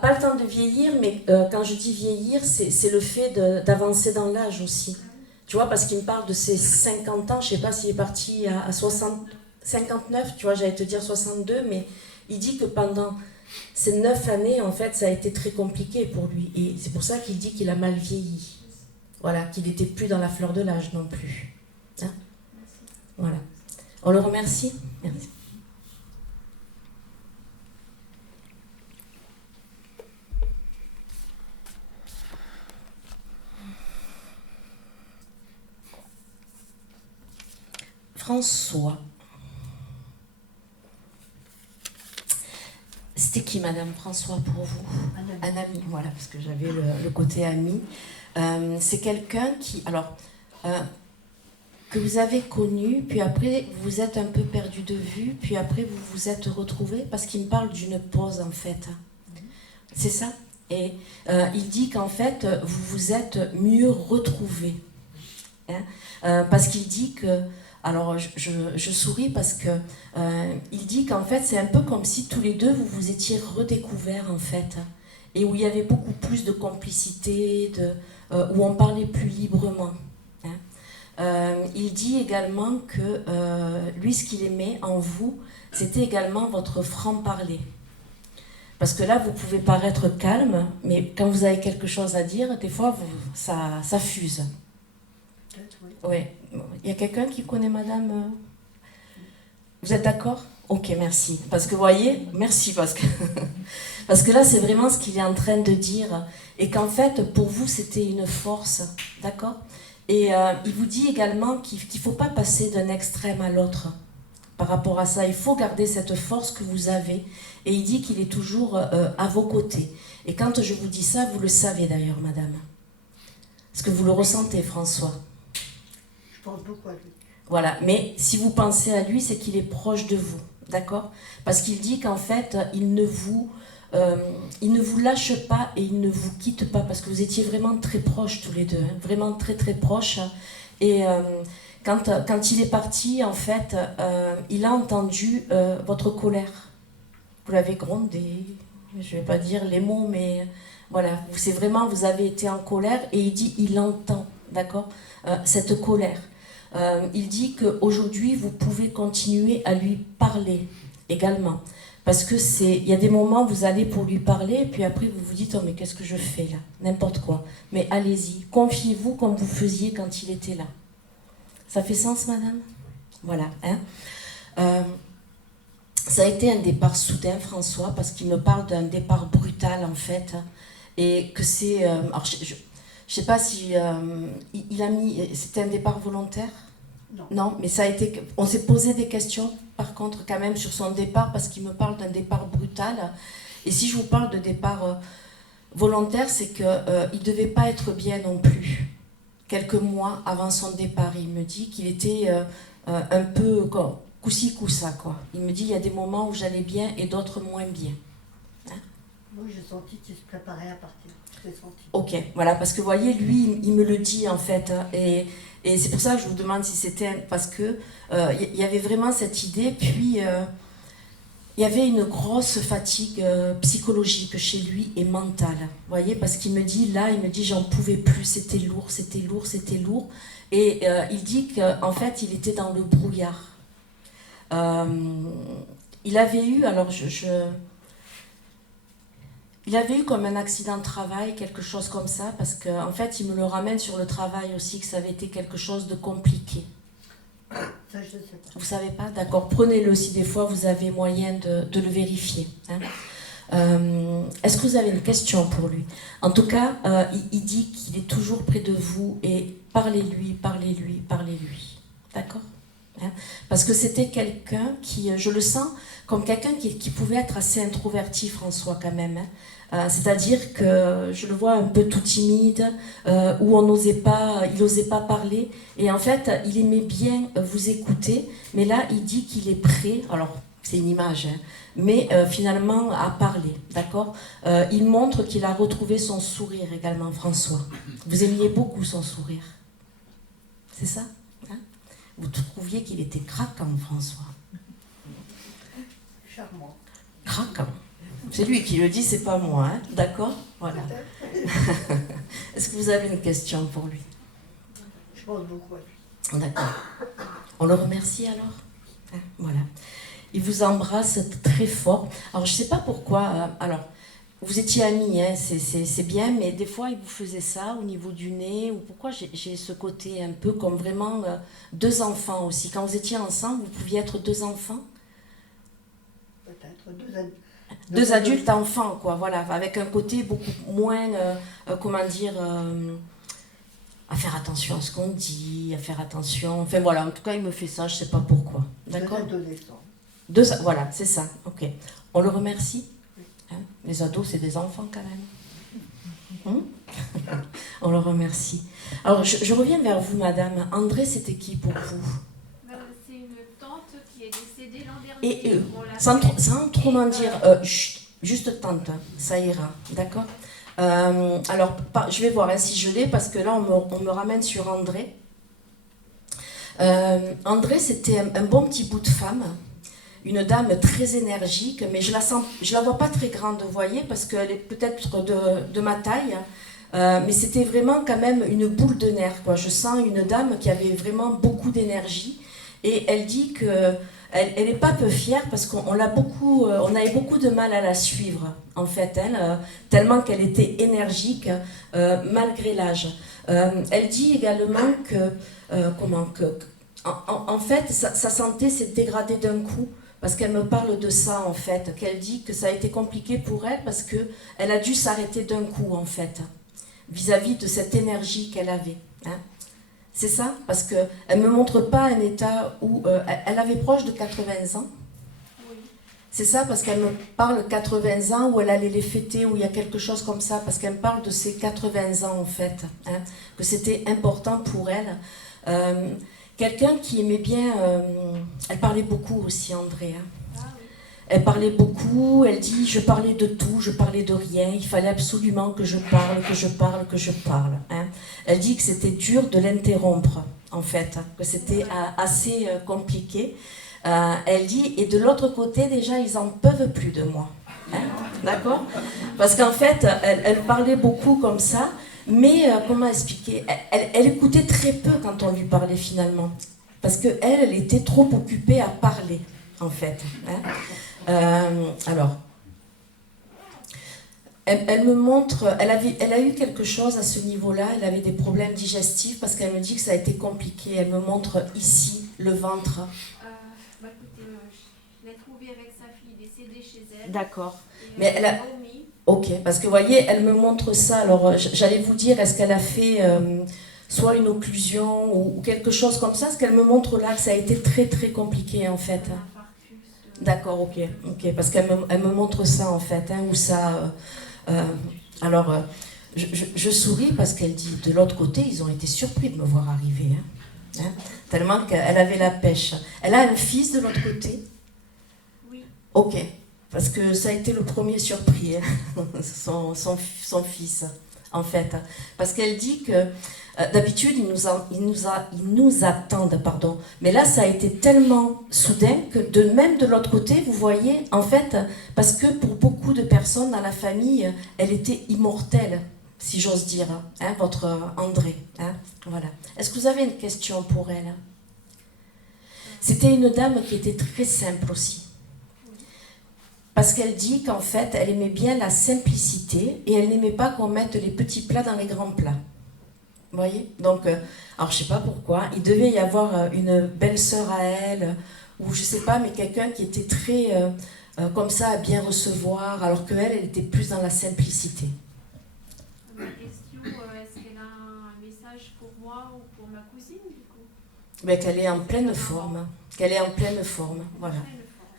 pas le temps de vieillir, mais quand je dis vieillir, c'est le fait d'avancer dans l'âge aussi. Tu vois, parce qu'il me parle de ses 50 ans, je ne sais pas s'il est parti à 59, tu vois, j'allais te dire 62, mais il dit que pendant ces 9 années, en fait, ça a été très compliqué pour lui. Et c'est pour ça qu'il dit qu'il a mal vieilli. Voilà, qu'il n'était plus dans la fleur de l'âge non plus. Hein ? Voilà. On le remercie ? Merci. François. C'était qui, Madame François, pour vous ? Un ami, voilà, parce que j'avais le côté ami. C'est quelqu'un qui, alors, que vous avez connu, puis après vous vous êtes un peu perdu de vue, puis après vous vous êtes retrouvés, parce qu'il me parle d'une pause en fait. C'est ça ? Et il dit qu'en fait, vous vous êtes mieux retrouvés. Hein, parce qu'il dit que... Alors, je souris parce que il dit qu'en fait, c'est un peu comme si tous les deux, vous vous étiez redécouverts, en fait. Et où il y avait beaucoup plus de complicité, où on parlait plus librement. Hein. Il dit également que lui, ce qu'il aimait en vous, c'était également votre franc-parler. Parce que là, vous pouvez paraître calme, mais quand vous avez quelque chose à dire, des fois, ça fuse. Oui. Il y a quelqu'un qui connaît Madame Vous êtes d'accord ? Ok, merci. Parce que vous voyez, merci, parce que là, c'est vraiment ce qu'il est en train de dire. Et qu'en fait, pour vous, c'était une force. D'accord ? Et il vous dit également qu'il ne faut pas passer d'un extrême à l'autre par rapport à ça. Il faut garder cette force que vous avez. Et il dit qu'il est toujours à vos côtés. Et quand je vous dis ça, vous le savez d'ailleurs, Madame. Est-ce que vous le ressentez, François ? Je pense beaucoup à lui. Voilà, mais si vous pensez à lui, c'est qu'il est proche de vous, d'accord ? Parce qu'il dit qu'en fait, il ne vous lâche pas et il ne vous quitte pas, parce que vous étiez vraiment très proches tous les deux, hein, vraiment très très proches. Et quand il est parti, en fait, il a entendu votre colère. Vous l'avez grondé, je ne vais pas dire les mots, mais voilà, c'est vraiment, vous avez été en colère, et il dit, il entend, d'accord ? Cette colère. Il dit qu'aujourd'hui, vous pouvez continuer à lui parler également. Parce que il y a des moments où vous allez pour lui parler, et puis après vous vous dites, oh mais qu'est-ce que je fais là? N'importe quoi. Mais allez-y, confiez-vous comme vous faisiez quand il était là. Ça fait sens, madame? Voilà. Hein? Ça a été un départ soudain, François, parce qu'il me parle d'un départ brutal, en fait. Et que c'est... alors, je ne sais pas si... il a mis... C'était un départ volontaire? Non. Non, mais ça a été... On s'est posé des questions, par contre, quand même, sur son départ, parce qu'il me parle d'un départ brutal. Et si je vous parle de départ volontaire, c'est qu'il ne devait pas être bien non plus. Quelques mois avant son départ, il me dit qu'il était un peu coup-ci, coup-ça, quoi. Il me dit, il y a des moments où j'allais bien et d'autres moins bien. Hein? Moi, j'ai senti qu'il se préparait à partir. Je l'ai senti. Ok, voilà, parce que vous voyez, lui, il me le dit, en fait. Et c'est pour ça que je vous demande si c'était... Parce que il y avait vraiment cette idée, puis... il y avait une grosse fatigue psychologique chez lui et mentale, vous voyez, parce qu'il me dit, là, il me dit, j'en pouvais plus, c'était lourd, c'était lourd, c'était lourd. Et il dit qu'en fait, il était dans le brouillard. Il avait eu, alors il avait eu comme un accident de travail, quelque chose comme ça, parce qu'en fait, il me le ramène sur le travail aussi, que ça avait été quelque chose de compliqué. Ça, je ne sais pas. Vous savez pas? D'accord. Prenez-le si des fois vous avez moyen de le vérifier. Hein. Est-ce que vous avez une question pour lui? En tout cas, il dit qu'il est toujours près de vous et parlez-lui, parlez-lui, parlez-lui. D'accord? Hein. Parce que c'était quelqu'un qui, je le sens, comme quelqu'un qui pouvait être assez introverti, François, quand même. Hein. C'est-à-dire que je le vois un peu tout timide, où il n'osait pas parler. Et en fait, il aimait bien vous écouter, mais là, il dit qu'il est prêt, alors c'est une image, hein, mais finalement à parler, d'accord? Il montre qu'il a retrouvé son sourire également, François. Vous aimiez beaucoup son sourire. C'est ça? Hein? Vous trouviez qu'il était craquant, François. Charmant. Craquant. C'est lui qui le dit, c'est pas moi, hein? D'accord? Voilà. Est-ce que vous avez une question pour lui? Je pense beaucoup à lui. D'accord. On le remercie alors? Hein, voilà. Il vous embrasse très fort. Alors, je ne sais pas pourquoi. Alors, vous étiez amis, hein, c'est bien, mais des fois, il vous faisait ça au niveau du nez. Ou pourquoi j'ai ce côté un peu comme vraiment deux enfants aussi. Quand vous étiez ensemble, vous pouviez être deux enfants? Peut-être deux adultes enfants, quoi, voilà, avec un côté beaucoup moins, comment dire, à faire attention à ce qu'on dit, à faire attention, enfin voilà, en tout cas il me fait ça, je sais pas pourquoi, d'accord? Deux adolescents. Voilà, c'est ça, ok. On le remercie, hein? Les ados c'est des enfants quand même. On le remercie. Alors je reviens vers vous, madame. André, c'était qui pour vous? C'est une tante qui est décédée l'an dernier. Et sans trop m'en dire, juste tante, ça ira, d'accord? Alors, je vais voir hein, si je l'ai, parce que là, on me ramène sur André. André, c'était un bon petit bout de femme, une dame très énergique, mais je la vois pas très grande, vous voyez, parce qu'elle est peut-être de ma taille, mais c'était vraiment quand même une boule de nerfs, quoi. Je sens une dame qui avait vraiment beaucoup d'énergie, et elle dit que elle n'est pas peu fière parce qu'on avait beaucoup de mal à la suivre, en fait, elle, tellement qu'elle était énergique malgré l'âge. Elle dit également en fait, sa santé s'est dégradée d'un coup, parce qu'elle me parle de ça, en fait, qu'elle dit que ça a été compliqué pour elle parce qu'elle a dû s'arrêter d'un coup, en fait, vis-à-vis de cette énergie qu'elle avait. Hein. C'est ça, parce qu'elle ne me montre pas un état où... elle avait proche de 80 ans. Oui. C'est ça, parce qu'elle me parle 80 ans, où elle allait les fêter, où il y a quelque chose comme ça, parce qu'elle me parle de ses 80 ans, en fait, hein, que c'était important pour elle. Quelqu'un qui aimait bien... elle parlait beaucoup aussi, André. Hein. Ah, oui. Elle parlait beaucoup, elle dit « je parlais de tout, je parlais de rien, il fallait absolument que je parle, que je parle, que je parle. Hein. » Elle dit que c'était dur de l'interrompre, en fait, que c'était assez compliqué. Elle dit « et de l'autre côté, déjà, ils en peuvent plus de moi. Hein. » D'accord? Parce qu'en fait, elle parlait beaucoup comme ça, mais comment expliquer? Elle écoutait très peu quand on lui parlait finalement. Parce qu'elle était trop occupée à parler. en fait. Hein. Alors, elle me montre, elle a eu quelque chose à ce niveau-là, elle avait des problèmes digestifs parce qu'elle me dit que ça a été compliqué. Elle me montre ici le ventre. Écoutez, je l'ai trouvé avec sa fille décédée chez elle. D'accord. Et, Mais elle a... vomi. Ok, parce que vous voyez, elle me montre ça. Alors, j'allais vous dire, est-ce qu'elle a fait soit une occlusion ou quelque chose comme ça? Parce qu'elle me montre là que ça a été très très compliqué en fait. Un infarctus. D'accord, ok, parce qu'elle me montre ça en fait, hein, où ça... alors, je souris parce qu'elle dit, de l'autre côté, ils ont été surpris de me voir arriver. Hein, tellement qu'elle avait la pêche. Elle a un fils de l'autre côté? Oui. Ok, parce que ça a été le premier surpris, hein, son fils, en fait. Parce qu'elle dit que d'habitude, ils nous attendent, pardon. Mais là, ça a été tellement soudain que même de l'autre côté, vous voyez, en fait, parce que pour beaucoup de personnes dans la famille, elle était immortelle, si j'ose dire, hein, votre André. Hein, voilà. Est-ce que vous avez une question pour elle? C'était une dame qui était très simple aussi. Parce qu'elle dit qu'en fait, elle aimait bien la simplicité et elle n'aimait pas qu'on mette les petits plats dans les grands plats. Vous voyez? Donc, alors je sais pas pourquoi, il devait y avoir une belle-sœur à elle, ou je sais pas, mais quelqu'un qui était très comme ça à bien recevoir, alors qu'elle, elle était plus dans la simplicité. Ma question, est-ce qu'elle a un message pour moi ou pour ma cousine du coup? Mais qu'elle est en pleine forme, voilà.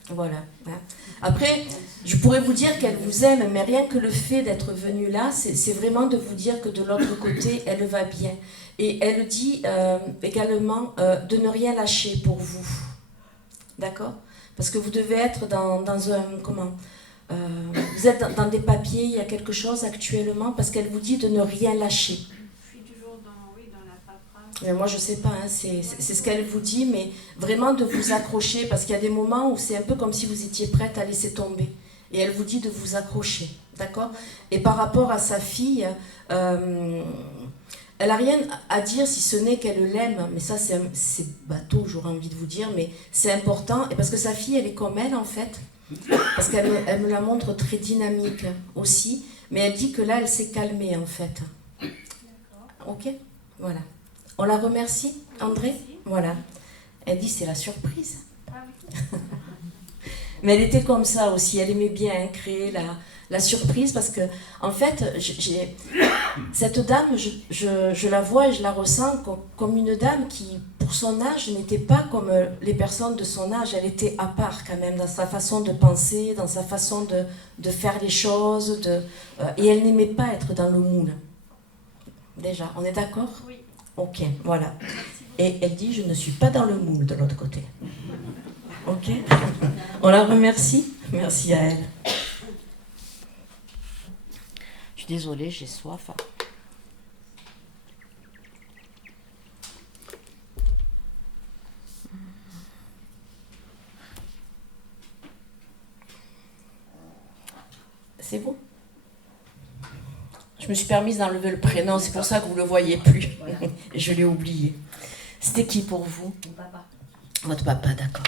Voilà. Hein. Après, je pourrais vous dire qu'elle vous aime, mais rien que le fait d'être venue là, c'est vraiment de vous dire que de l'autre côté, elle va bien. Et elle dit également de ne rien lâcher pour vous. D'accord? Parce que vous devez être dans un... Comment vous êtes dans des papiers, il y a quelque chose actuellement, parce qu'elle vous dit de ne rien lâcher. Je suis toujours dans la paperasse. Mais moi, je sais pas, hein, c'est ce qu'elle vous dit, mais vraiment de vous accrocher, parce qu'il y a des moments où c'est un peu comme si vous étiez prête à laisser tomber. Et elle vous dit de vous accrocher, d'accord? Et par rapport à sa fille, elle n'a rien à dire si ce n'est qu'elle l'aime, mais ça c'est bateau, j'aurais envie de vous dire, mais c'est important, et parce que sa fille, elle est comme elle en fait, parce qu'elle me la montre très dynamique aussi, mais elle dit que là, elle s'est calmée en fait. Ok? Voilà. On la remercie, André? Voilà. Elle dit c'est la surprise. Ah oui. Mais elle était comme ça aussi, elle aimait bien hein, créer la surprise parce que, en fait, cette dame, je la vois et je la ressens comme une dame qui, pour son âge, n'était pas comme les personnes de son âge. Elle était à part quand même dans sa façon de penser, dans sa façon de faire les choses. Et elle n'aimait pas être dans le moule. Déjà, on est d'accord? Oui. Ok, voilà. Et elle dit, je ne suis pas dans le moule de l'autre côté. Ok? On la remercie. Merci à elle. Je suis désolée, j'ai soif. C'est bon? Je me suis permise d'enlever le prénom, c'est pour ça que vous ne le voyez plus. Et je l'ai oublié. C'était qui pour vous? Mon papa. Votre papa, d'accord.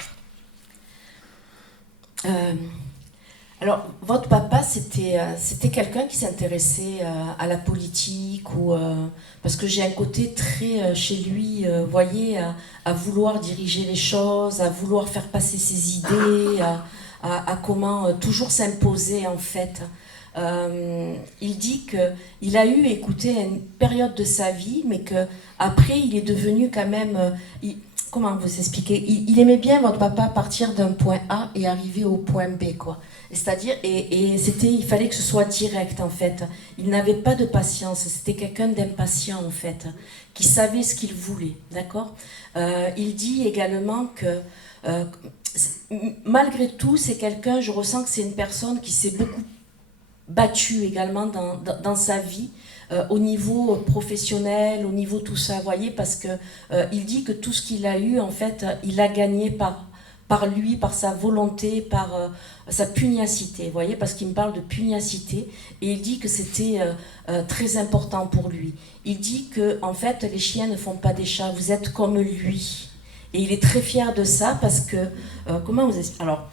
Alors, votre papa, c'était quelqu'un qui s'intéressait à la politique ou parce que j'ai un côté très chez lui, vous voyez, à vouloir diriger les choses, à vouloir faire passer ses idées, à comment toujours s'imposer en fait. Il dit qu'il a eu, écoutez, une période de sa vie, mais qu'après, il est devenu quand même... comment vous expliquer? Il aimait bien, votre papa, partir d'un point A et arriver au point B, quoi. C'est-à-dire, il fallait que ce soit direct, en fait. Il n'avait pas de patience, c'était quelqu'un d'impatient, en fait, qui savait ce qu'il voulait, d'accord? Il dit également que... malgré tout, c'est quelqu'un, je ressens que c'est une personne qui s'est beaucoup battue également dans sa vie, au niveau professionnel, au niveau tout ça, vous voyez, parce que il dit que tout ce qu'il a eu, en fait, il a gagné par lui, par sa volonté, par sa pugnacité, vous voyez, parce qu'il me parle de pugnacité, et il dit que c'était très important pour lui. Il dit que, en fait, les chiens ne font pas des chats, vous êtes comme lui. Et il est très fier de ça parce que, comment vous expliquez? Alors,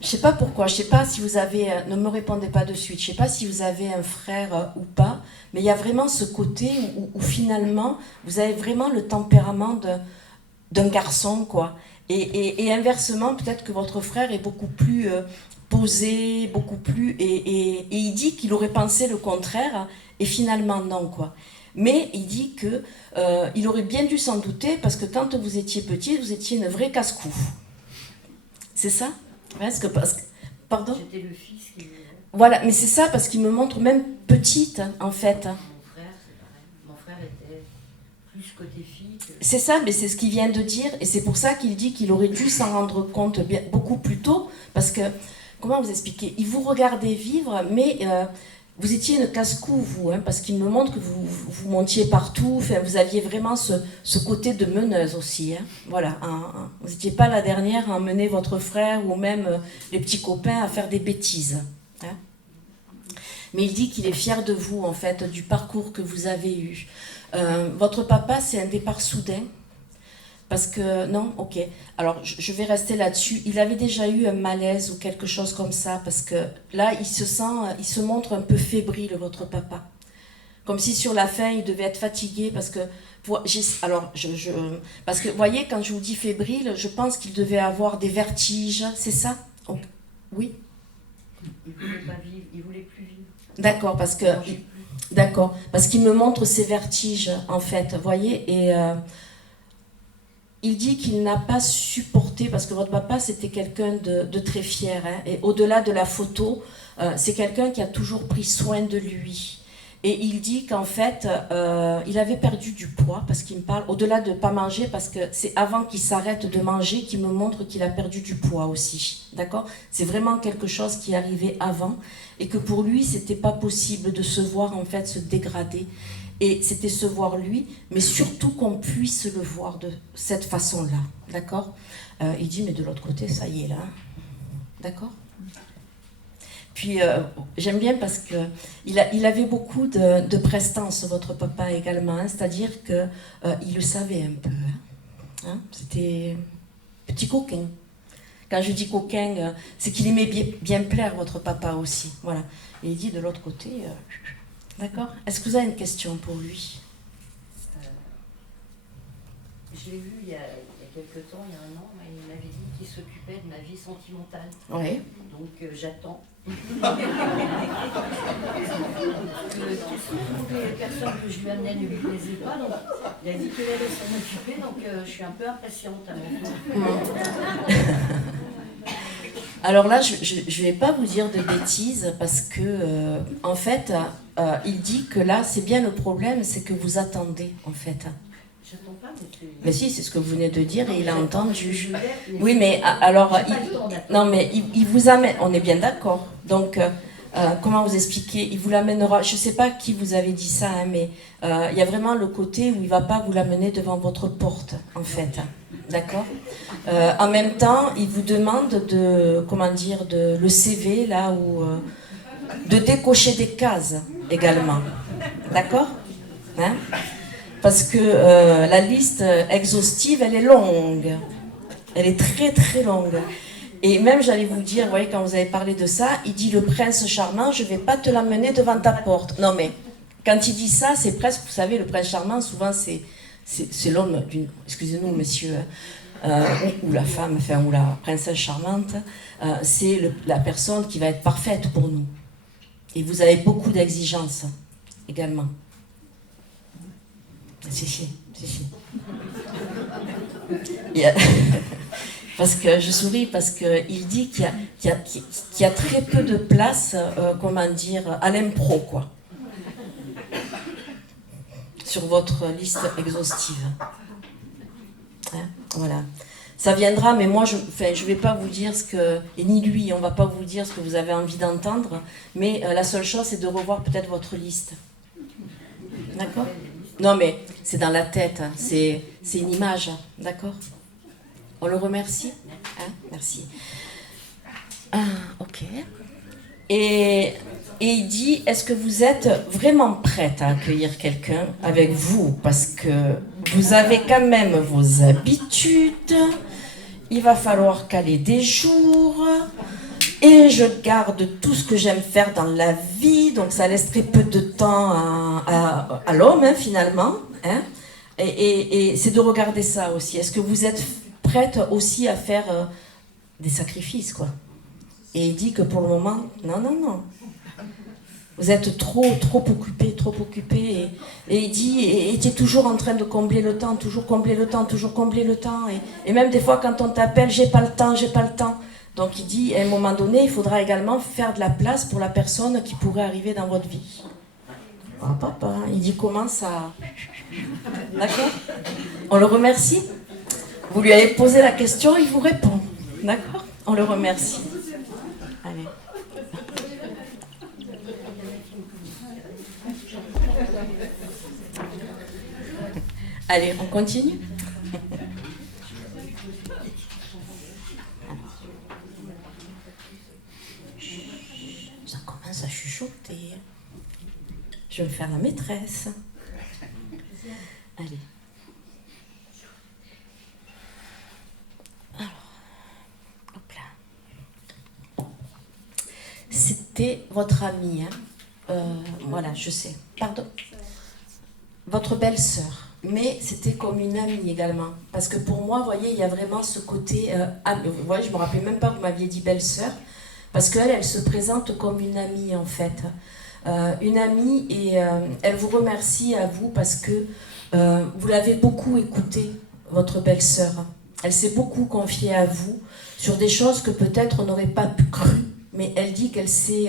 je ne sais pas pourquoi, je ne sais pas si vous avez, ne me répondez pas de suite, je ne sais pas si vous avez un frère ou pas, mais il y a vraiment ce côté où finalement, vous avez vraiment le tempérament d'un garçon, quoi. Et inversement, peut-être que votre frère est beaucoup plus posé, beaucoup plus... Et il dit qu'il aurait pensé le contraire, et finalement non, quoi. Mais il dit que il aurait bien dû s'en douter, parce que quand vous étiez petite, vous étiez une vraie casse-cou. C'est ça? Parce que, pardon? J'étais le fils qui... Voilà, mais c'est ça, parce qu'il me montre même petite, en fait. Mon frère, c'est pareil. Mon frère était plus côté fille que... C'est ça, mais c'est ce qu'il vient de dire, et c'est pour ça qu'il dit qu'il aurait dû s'en rendre compte beaucoup plus tôt, parce que, comment vous expliquer? Il vous regardait vivre, mais vous étiez une casse-cou, vous, hein, parce qu'il me montre que vous montiez partout, enfin, vous aviez vraiment ce côté de meneuse aussi. Hein, voilà, vous n'étiez pas la dernière à emmener votre frère ou même les petits copains à faire des bêtises. Hein. Mais il dit qu'il est fier de vous, en fait, du parcours que vous avez eu. Votre papa, c'est un départ soudain? Parce que, non? Ok. Alors, je vais rester là-dessus. Il avait déjà eu un malaise ou quelque chose comme ça, parce que là, il se montre un peu fébrile, votre papa. Comme si sur la fin, il devait être fatigué, parce que, parce que, vous voyez, quand je vous dis fébrile, je pense qu'il devait avoir des vertiges, c'est ça? Donc, oui? Il voulait pas vivre, il voulait plus vivre. D'accord, parce que... D'accord, parce qu'il me montre ses vertiges, en fait, vous voyez, et il dit qu'il n'a pas supporté, parce que votre papa, c'était quelqu'un de très fier, hein, et au-delà de la photo, c'est quelqu'un qui a toujours pris soin de lui. Et il dit qu'en fait, il avait perdu du poids, parce qu'il me parle, au-delà de ne pas manger, parce que c'est avant qu'il s'arrête de manger qu'il me montre qu'il a perdu du poids aussi. D'accord? C'est vraiment quelque chose qui arrivait avant, et que pour lui, c'était pas possible de se voir en fait se dégrader. Et c'était se voir lui, mais surtout qu'on puisse le voir de cette façon-là. D'accord? Il dit, mais de l'autre côté, ça y est là. D'accord? Puis j'aime bien parce qu'il avait beaucoup de prestance, votre papa également, hein, c'est-à-dire qu'il le savait un peu. Hein, c'était petit coquin. Quand je dis coquin, c'est qu'il aimait bien plaire, votre papa aussi. Voilà. Et il dit de l'autre côté, d'accord? Est-ce que vous avez une question pour lui? Je l'ai vu il y a quelques temps, il y a un an, il m'avait dit qu'il s'occupait de ma vie sentimentale. Oui. Donc j'attends. Les personnes que je lui amenais ne lui plaisaient pas, donc il a dit qu'il allait s'en occuper, donc je suis un peu impatiente à mon tour. Alors là, je ne vais pas vous dire de bêtises parce que, en fait, il dit que là, c'est bien le problème, c'est que vous attendez, en fait. J'attends pas, mais si, c'est ce que vous venez de dire et il a entendu. Oui, mais alors, non, mais il vous amène, on est bien d'accord. Donc, comment vous expliquer? Il vous l'amènera, je ne sais pas qui vous avait dit ça, hein, mais il y a vraiment le côté où il ne va pas vous l'amener devant votre porte, en fait. D'accord? En même temps, il vous demande le CV, là, où, de décocher des cases également. D'accord? Hein? Parce que la liste exhaustive, elle est longue. Elle est très très longue. Et même, j'allais vous dire, vous voyez, quand vous avez parlé de ça, il dit le prince charmant, je ne vais pas te l'amener devant ta porte. Non mais, quand il dit ça, c'est presque, vous savez, le prince charmant, souvent c'est l'homme d'une, excusez-nous monsieur, ou la femme, enfin, ou la princesse charmante, c'est la personne qui va être parfaite pour nous. Et vous avez beaucoup d'exigences également. Si. Parce que je souris parce qu'il dit qu'il y a très peu de place, à l'impro, quoi. Sur votre liste exhaustive. Hein, voilà. Ça viendra, mais moi, je ne vais pas vous dire et ni lui, on ne va pas vous dire ce que vous avez envie d'entendre, mais la seule chose, c'est de revoir peut-être votre liste. D'accord ? Non, mais c'est dans la tête, hein. C'est une image, d'accord? On le remercie, hein? Merci. Ah, ok. Et il dit, est-ce que vous êtes vraiment prête à accueillir quelqu'un avec vous? Parce que vous avez quand même vos habitudes. Il va falloir caler des jours. Et je garde tout ce que j'aime faire dans la vie. Donc ça laisse très peu de temps à l'homme, hein, finalement. Hein. Et c'est de regarder ça aussi. Est-ce que vous êtes prête aussi à faire des sacrifices, quoi? Et il dit que pour le moment, non. Vous êtes trop occupé. Et il dit, et tu es toujours en train de combler le temps, toujours combler le temps. Et même des fois, quand on t'appelle, j'ai pas le temps. Donc il dit, à un moment donné, il faudra également faire de la place pour la personne qui pourrait arriver dans votre vie. Ah, papa, il dit, comment ça... D'accord? On le remercie. Vous lui avez posé la question, il vous répond. D'accord? On le remercie. Allez. Allez, on continue. Ça commence à chuchoter. Je vais me faire la maîtresse. Allez. Alors, hop là. C'était votre amie, hein. Voilà, je sais. Pardon. Votre belle-sœur. Mais c'était comme une amie également. Parce que pour moi, vous voyez, il y a vraiment ce côté... vous voyez, je ne me rappelais même pas que vous m'aviez dit belle-sœur. Parce qu'elle, elle se présente comme une amie, en fait. Une amie, et elle vous remercie à vous parce que vous l'avez beaucoup écoutée, votre belle-sœur. Elle s'est beaucoup confiée à vous sur des choses que peut-être on n'aurait pas pu cru. Mais elle dit qu'elle sait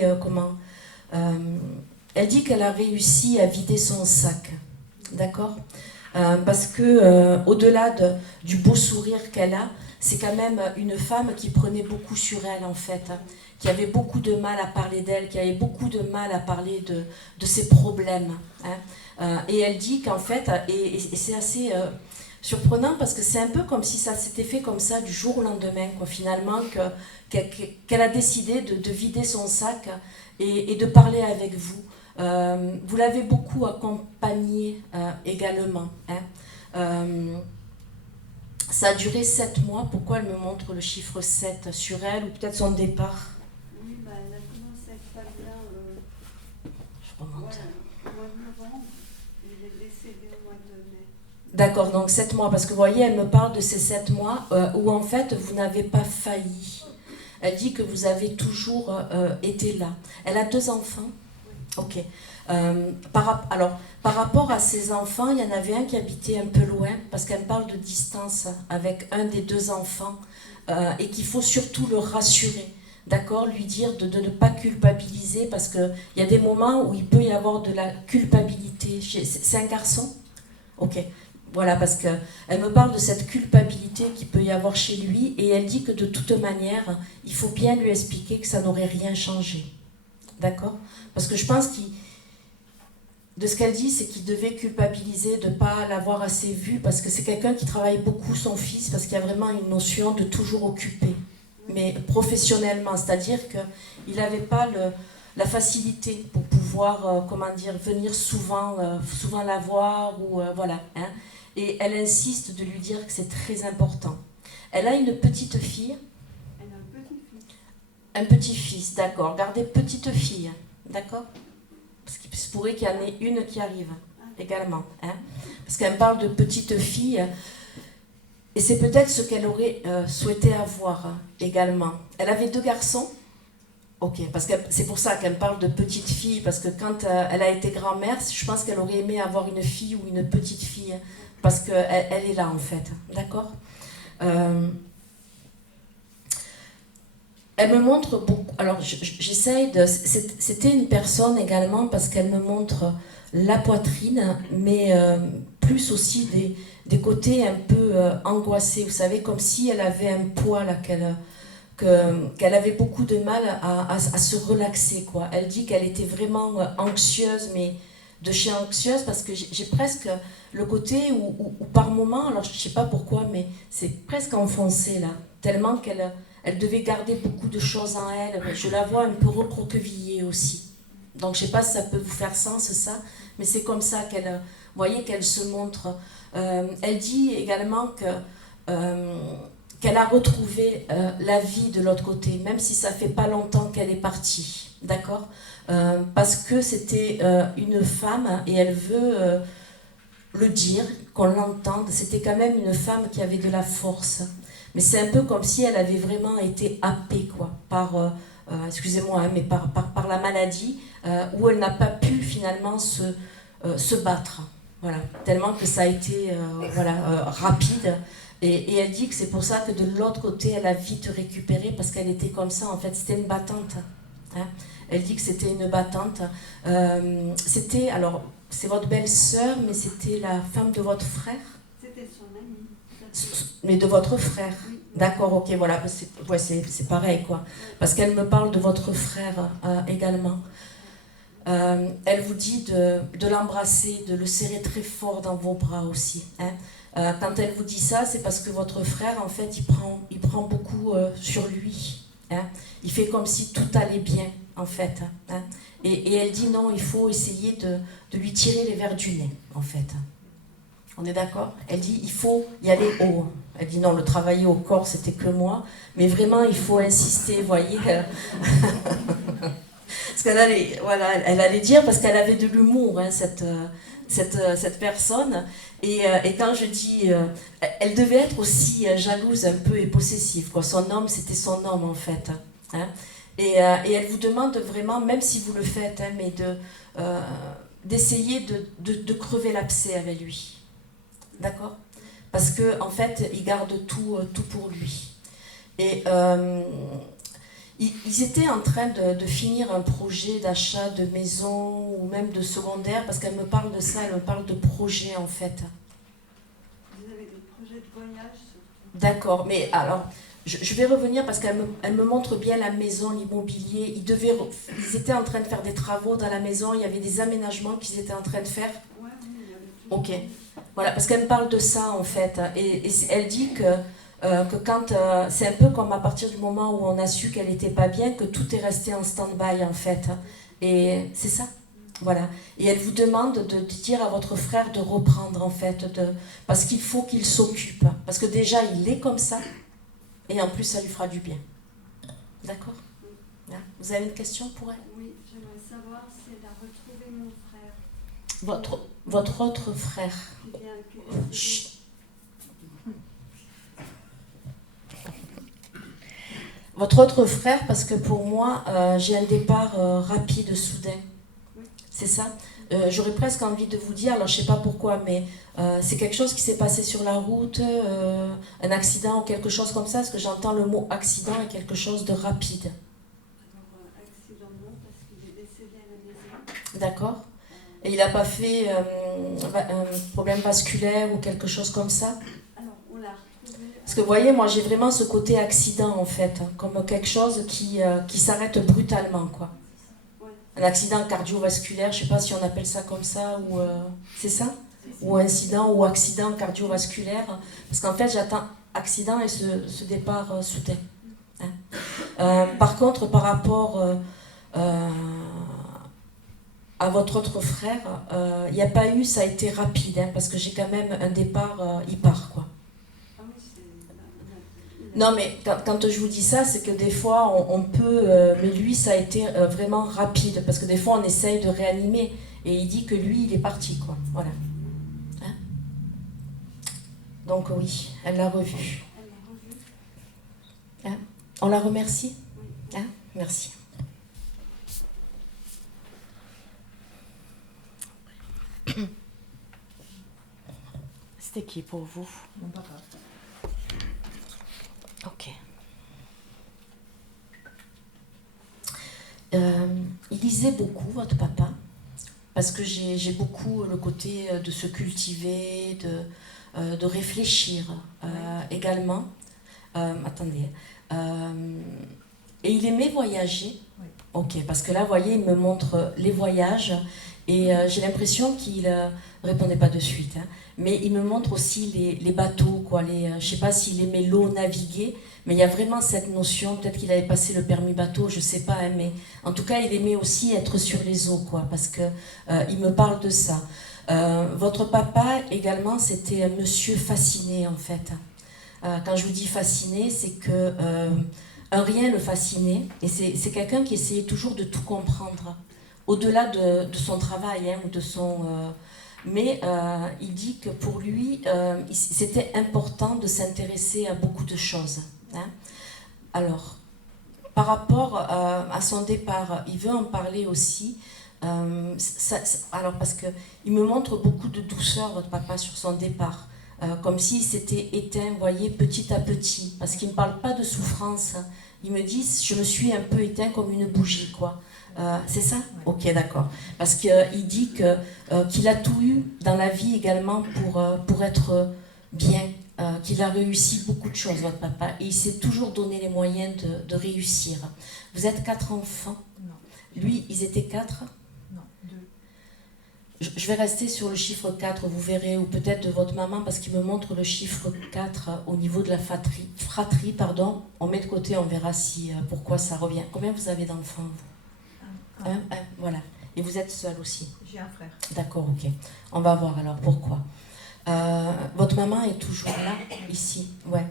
elle dit qu'elle a réussi à vider son sac. D'accord? Parce que au-delà du beau sourire qu'elle a, c'est quand même une femme qui prenait beaucoup sur elle, en fait, hein, qui avait beaucoup de mal à parler d'elle, qui avait beaucoup de mal à parler de ses problèmes. Hein. Et elle dit qu'en fait, et c'est assez surprenant parce que c'est un peu comme si ça s'était fait comme ça du jour au lendemain, quoi, finalement, qu'elle a décidé de vider son sac et de parler avec vous. Vous l'avez beaucoup accompagné également. Hein. Ça a duré 7 mois. Pourquoi elle me montre le chiffre 7 sur elle, ou peut-être son départ? Oui, bah, elle a commencé à être pas bien Je remonte. au mois de novembre. Elle est décédée au mois de mai. D'accord, donc 7 mois. Parce que vous voyez, elle me parle de ces 7 mois où en fait vous n'avez pas failli. Elle dit que vous avez toujours été là. Elle a 2 enfants. Ok. Par rapport à ses enfants, il y en avait un qui habitait un peu loin, parce qu'elle parle de distance avec un des 2 enfants, et qu'il faut surtout le rassurer, d'accord, lui dire de ne pas culpabiliser, parce qu'il y a des moments où il peut y avoir de la culpabilité. C'est un garçon? Ok. Voilà, parce qu'elle me parle de cette culpabilité qu'il peut y avoir chez lui, et elle dit que de toute manière, il faut bien lui expliquer que ça n'aurait rien changé. D'accord? Parce que je pense de ce qu'elle dit, c'est qu'il devait culpabiliser de ne pas l'avoir assez vu, parce que c'est quelqu'un qui travaille beaucoup, son fils, parce qu'il y a vraiment une notion de toujours occupé, mais professionnellement, c'est-à-dire qu'il n'avait pas la facilité pour pouvoir, venir souvent la voir, ou voilà. Hein. Et elle insiste de lui dire que c'est très important. Elle a une petite fille. Elle a un petit-fils. Un petit-fils, d'accord. Gardez petite fille, d'accord? Parce qu'il se pourrait qu'il y en ait une qui arrive également. Hein? Parce qu'elle me parle de petite fille, et c'est peut-être ce qu'elle aurait souhaité avoir également. Elle avait 2 garçons. Ok, parce que c'est pour ça qu'elle me parle de petite fille, parce que quand elle a été grand-mère, je pense qu'elle aurait aimé avoir une fille ou une petite fille, parce qu'elle est là en fait, d'accord? Elle me montre beaucoup, alors j'essaye de... C'était une personne également, parce qu'elle me montre la poitrine, mais plus aussi des côtés un peu angoissés, vous savez, comme si elle avait un poids là, qu'elle avait beaucoup de mal à se relaxer, quoi. Elle dit qu'elle était vraiment anxieuse, mais de chez anxieuse, parce que j'ai presque le côté où par moment, alors je ne sais pas pourquoi, mais c'est presque enfoncé là, tellement qu'elle devait garder beaucoup de choses en elle. Je la vois un peu recroquevillée aussi, Donc je ne sais pas si ça peut vous faire sens ça, mais c'est comme ça qu'elle, voyez, qu'elle se montre. Elle dit également qu'elle a retrouvé la vie de l'autre côté, même si ça fait pas longtemps qu'elle est partie, d'accord, parce que c'était une femme, et elle veut le dire, qu'on l'entende, c'était quand même une femme qui avait de la force. Mais c'est un peu comme si elle avait vraiment été happée, quoi, par, excusez-moi, hein, mais par la maladie, où elle n'a pas pu finalement se battre. Voilà, tellement que ça a été rapide. Et elle dit que c'est pour ça que de l'autre côté, elle a vite récupéré, parce qu'elle était comme ça, en fait, c'était une battante. Hein. Elle dit que c'était une battante. C'était, alors, c'est votre belle-sœur, mais c'était la femme de votre frère? C'était son amie. Mais de votre frère? Oui. D'accord, ok, voilà, c'est pareil, quoi. Parce qu'elle me parle de votre frère également. Elle vous dit de l'embrasser, de le serrer très fort dans vos bras aussi. Hein. Quand elle vous dit ça, c'est parce que votre frère, en fait, il prend beaucoup sur lui. Hein. Il fait comme si tout allait bien, en fait. Hein. Et elle dit non, il faut essayer de lui tirer les vers du nez, en fait. On est d'accord? Elle dit il faut y aller haut. Elle dit non, le travailler au corps, c'était que moi. Mais vraiment, il faut insister, vous voyez. Parce qu'elle allait, voilà, elle allait dire, parce qu'elle avait de l'humour, hein, cette personne. Et quand je dis, elle devait être aussi jalouse un peu et possessive, quoi. Son homme, c'était son homme, en fait. Hein. Et elle vous demande vraiment, même si vous le faites, hein, mais d'essayer de crever l'abcès avec lui. D'accord? Parce que en fait, il garde tout pour lui. Et ils étaient en train de finir un projet d'achat de maison ou même de secondaire, parce qu'elle me parle de ça, elle me parle de projet en fait. Vous avez des projets de voyage surtout. D'accord, mais alors, je vais revenir parce qu'elle me montre bien la maison, l'immobilier. Ils étaient en train de faire des travaux dans la maison, il y avait des aménagements qu'ils étaient en train de faire. Ouais, oui, il y avait tout. Ok. Voilà, parce qu'elle me parle de ça en fait, et elle dit que quand c'est un peu comme à partir du moment où on a su qu'elle n'était pas bien, que tout est resté en stand-by en fait, et c'est ça, voilà. Et elle vous demande de dire à votre frère de reprendre en fait, parce qu'il faut qu'il s'occupe, parce que déjà il est comme ça, et en plus ça lui fera du bien. D'accord? Vous avez une question pour elle? Oui, j'aimerais savoir si elle a retrouvé mon frère. Votre autre frère. Qui vient, qui est décédé. Chut. Votre autre frère, parce que pour moi, j'ai un départ rapide, soudain. C'est ça? J'aurais presque envie de vous dire, alors je ne sais pas pourquoi, mais c'est quelque chose qui s'est passé sur la route, un accident ou quelque chose comme ça, parce que j'entends le mot accident et quelque chose de rapide. Alors, accident non, parce qu'il est décédé à la maison. D'accord? Et il n'a pas fait un problème vasculaire ou quelque chose comme ça? Alors, on l'a retrouvé. Parce que vous voyez, moi j'ai vraiment ce côté accident en fait, hein, comme quelque chose qui s'arrête brutalement, quoi. Ouais. Un accident cardiovasculaire, je ne sais pas si on appelle ça comme ça, ou c'est ça? Ou incident ou accident cardiovasculaire. Parce qu'en fait, j'attends accident et ce départ soudain. Hein. Par contre, par rapport à votre autre frère, il n'y a pas eu, ça a été rapide, hein, parce que j'ai quand même un départ, il part, quoi. Ah oui, c'est. Non, mais quand je vous dis ça, c'est que des fois, on peut... mais lui, ça a été vraiment rapide, parce que des fois, on essaye de réanimer, et il dit que lui, il est parti, quoi. Voilà. Hein? Donc oui, elle l'a revu. Elle l'a revu. Hein? On la remercie? Oui. Hein? Merci. C'était qui pour vous? Mon papa. Ok. Il lisait beaucoup, votre papa, parce que j'ai beaucoup le côté de se cultiver, de réfléchir également. Attendez. Et il aimait voyager. Oui. Ok, parce que là, vous voyez, il me montre les voyages. Et j'ai l'impression qu'il répondait pas de suite, hein, mais il me montre aussi les bateaux, quoi. Je sais pas s'il aimait l'eau, naviguer, mais il y a vraiment cette notion, peut-être qu'il avait passé le permis bateau, je sais pas, hein, mais en tout cas il aimait aussi être sur les eaux, quoi, parce que il me parle de ça. Votre papa également, c'était un monsieur fasciné en fait. Quand je vous dis fasciné, c'est que un rien le fascinait, et c'est quelqu'un qui essayait toujours de tout comprendre, au-delà de son travail, hein, ou de son... mais il dit que pour lui, c'était important de s'intéresser à beaucoup de choses. Hein. Alors, par rapport à son départ, il veut en parler aussi. Alors, parce qu'il me montre beaucoup de douceur, votre papa, sur son départ. Comme s'il s'était éteint, vous voyez, petit à petit. Parce qu'il ne me parle pas de souffrance. Il me dit, je me suis un peu éteint comme une bougie, quoi. C'est ça ? Ok, d'accord. Parce qu'il dit qu'il a tout eu dans la vie également pour être bien, qu'il a réussi beaucoup de choses, votre papa, et il s'est toujours donné les moyens de réussir. Vous êtes 4 enfants ? Non. Lui, ils étaient 4 ? Non, 2. Je vais rester sur le chiffre 4, vous verrez, ou peut-être de votre maman, parce qu'il me montre le chiffre 4 au niveau de la fratrie, pardon. On met de côté, on verra pourquoi ça revient. Combien vous avez d'enfants, vous ? Un, voilà. Et vous êtes seul aussi? J'ai un frère. D'accord, ok. On va voir alors pourquoi. Votre maman est toujours là, ici? Ouais.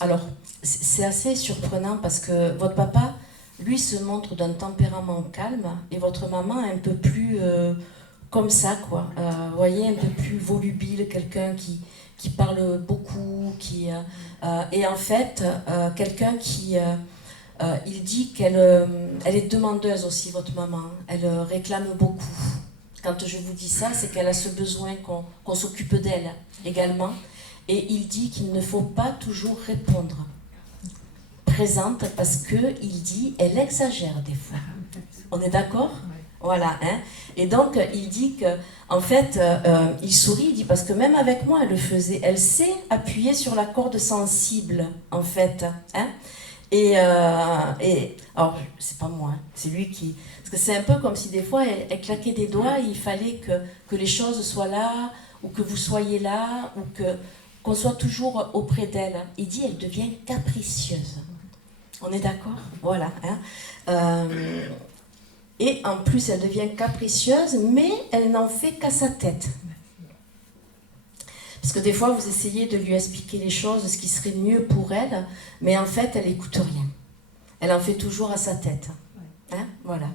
Alors, c'est assez surprenant parce que votre papa, lui, se montre d'un tempérament calme et votre maman est un peu plus comme ça, quoi. Vous voyez, un peu plus volubile, quelqu'un qui parle beaucoup, et en fait, quelqu'un qui... il dit qu'elle est demandeuse aussi, votre maman. Elle réclame beaucoup. Quand je vous dis ça, c'est qu'elle a ce besoin qu'on s'occupe d'elle également. Et il dit qu'il ne faut pas toujours répondre présente parce qu'il dit elle exagère des fois. On est d'accord ? Voilà. Hein ? Et donc, il dit qu'en fait, il sourit, il dit parce que même avec moi, elle le faisait. Elle sait appuyer sur la corde sensible, en fait. Hein ? Et alors, c'est pas moi, hein, c'est lui qui... Parce que c'est un peu comme si des fois, elle claquait des doigts et il fallait que les choses soient là, ou que vous soyez là, ou qu'on soit toujours auprès d'elle. Il dit, elle devient capricieuse. On est d'accord ? Voilà. Hein. Et en plus, elle devient capricieuse, mais elle n'en fait qu'à sa tête. Parce que des fois, vous essayez de lui expliquer les choses, ce qui serait mieux pour elle, mais en fait, elle n'écoute rien. Elle en fait toujours à sa tête. Hein, voilà.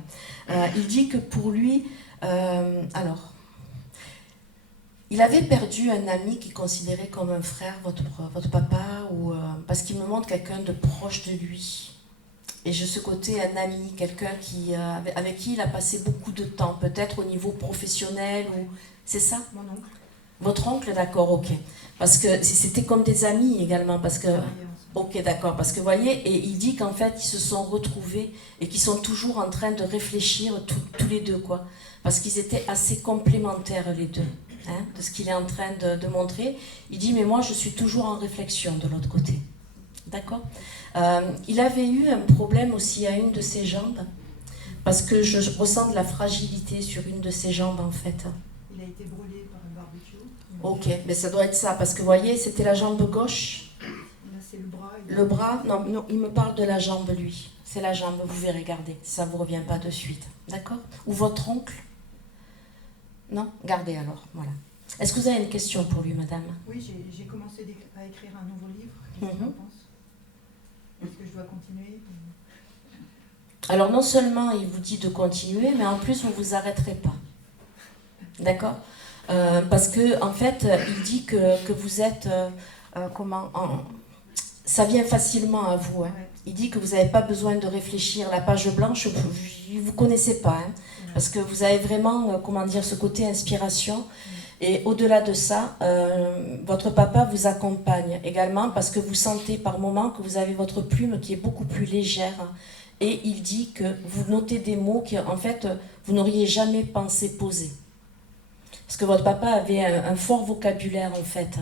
Il dit que pour lui... alors, il avait perdu un ami qu'il considérait comme un frère, votre papa, parce qu'il me montre quelqu'un de proche de lui. Et de ce côté, un ami, quelqu'un avec qui il a passé beaucoup de temps, peut-être au niveau professionnel, ou... C'est ça ? Mon oncle. Votre oncle, d'accord, ok. Parce que c'était comme des amis également, parce que... Ok, d'accord, parce que vous voyez, et il dit qu'en fait, ils se sont retrouvés et qu'ils sont toujours en train de réfléchir tous les deux, quoi. Parce qu'ils étaient assez complémentaires, les deux, hein, de ce qu'il est en train de montrer. Il dit, mais moi, je suis toujours en réflexion de l'autre côté. D'accord ? Il avait eu un problème aussi à une de ses jambes, parce que je ressens de la fragilité sur une de ses jambes, en fait. Il a été brûlé par un barbecue. Ok, mais ça doit être ça, parce que vous voyez, c'était la jambe gauche. Là, c'est le bras. Le bras, non, il me parle de la jambe, lui. C'est la jambe, vous verrez, regardez, si ça ne vous revient pas de suite. D'accord ? Ou votre oncle ? Non ? Gardez alors, voilà. Est-ce que vous avez une question pour lui, madame ? Oui, j'ai commencé à écrire un nouveau livre. Qu'est-ce que tu en penses ? Est-ce que je dois continuer ? Alors, non seulement il vous dit de continuer, mais en plus, vous ne vous arrêterez pas. D'accord ? Parce que en fait, il dit que vous êtes ça vient facilement à vous. Hein. Ouais. Il dit que vous n'avez pas besoin de réfléchir. La page blanche, vous connaissez pas, hein, parce que vous avez vraiment, ce côté inspiration. Et au-delà de ça, votre papa vous accompagne également parce que vous sentez par moments que vous avez votre plume qui est beaucoup plus légère. Et il dit que vous notez des mots qui, en fait, vous n'auriez jamais pensé poser. Parce que votre papa avait un fort vocabulaire, en fait.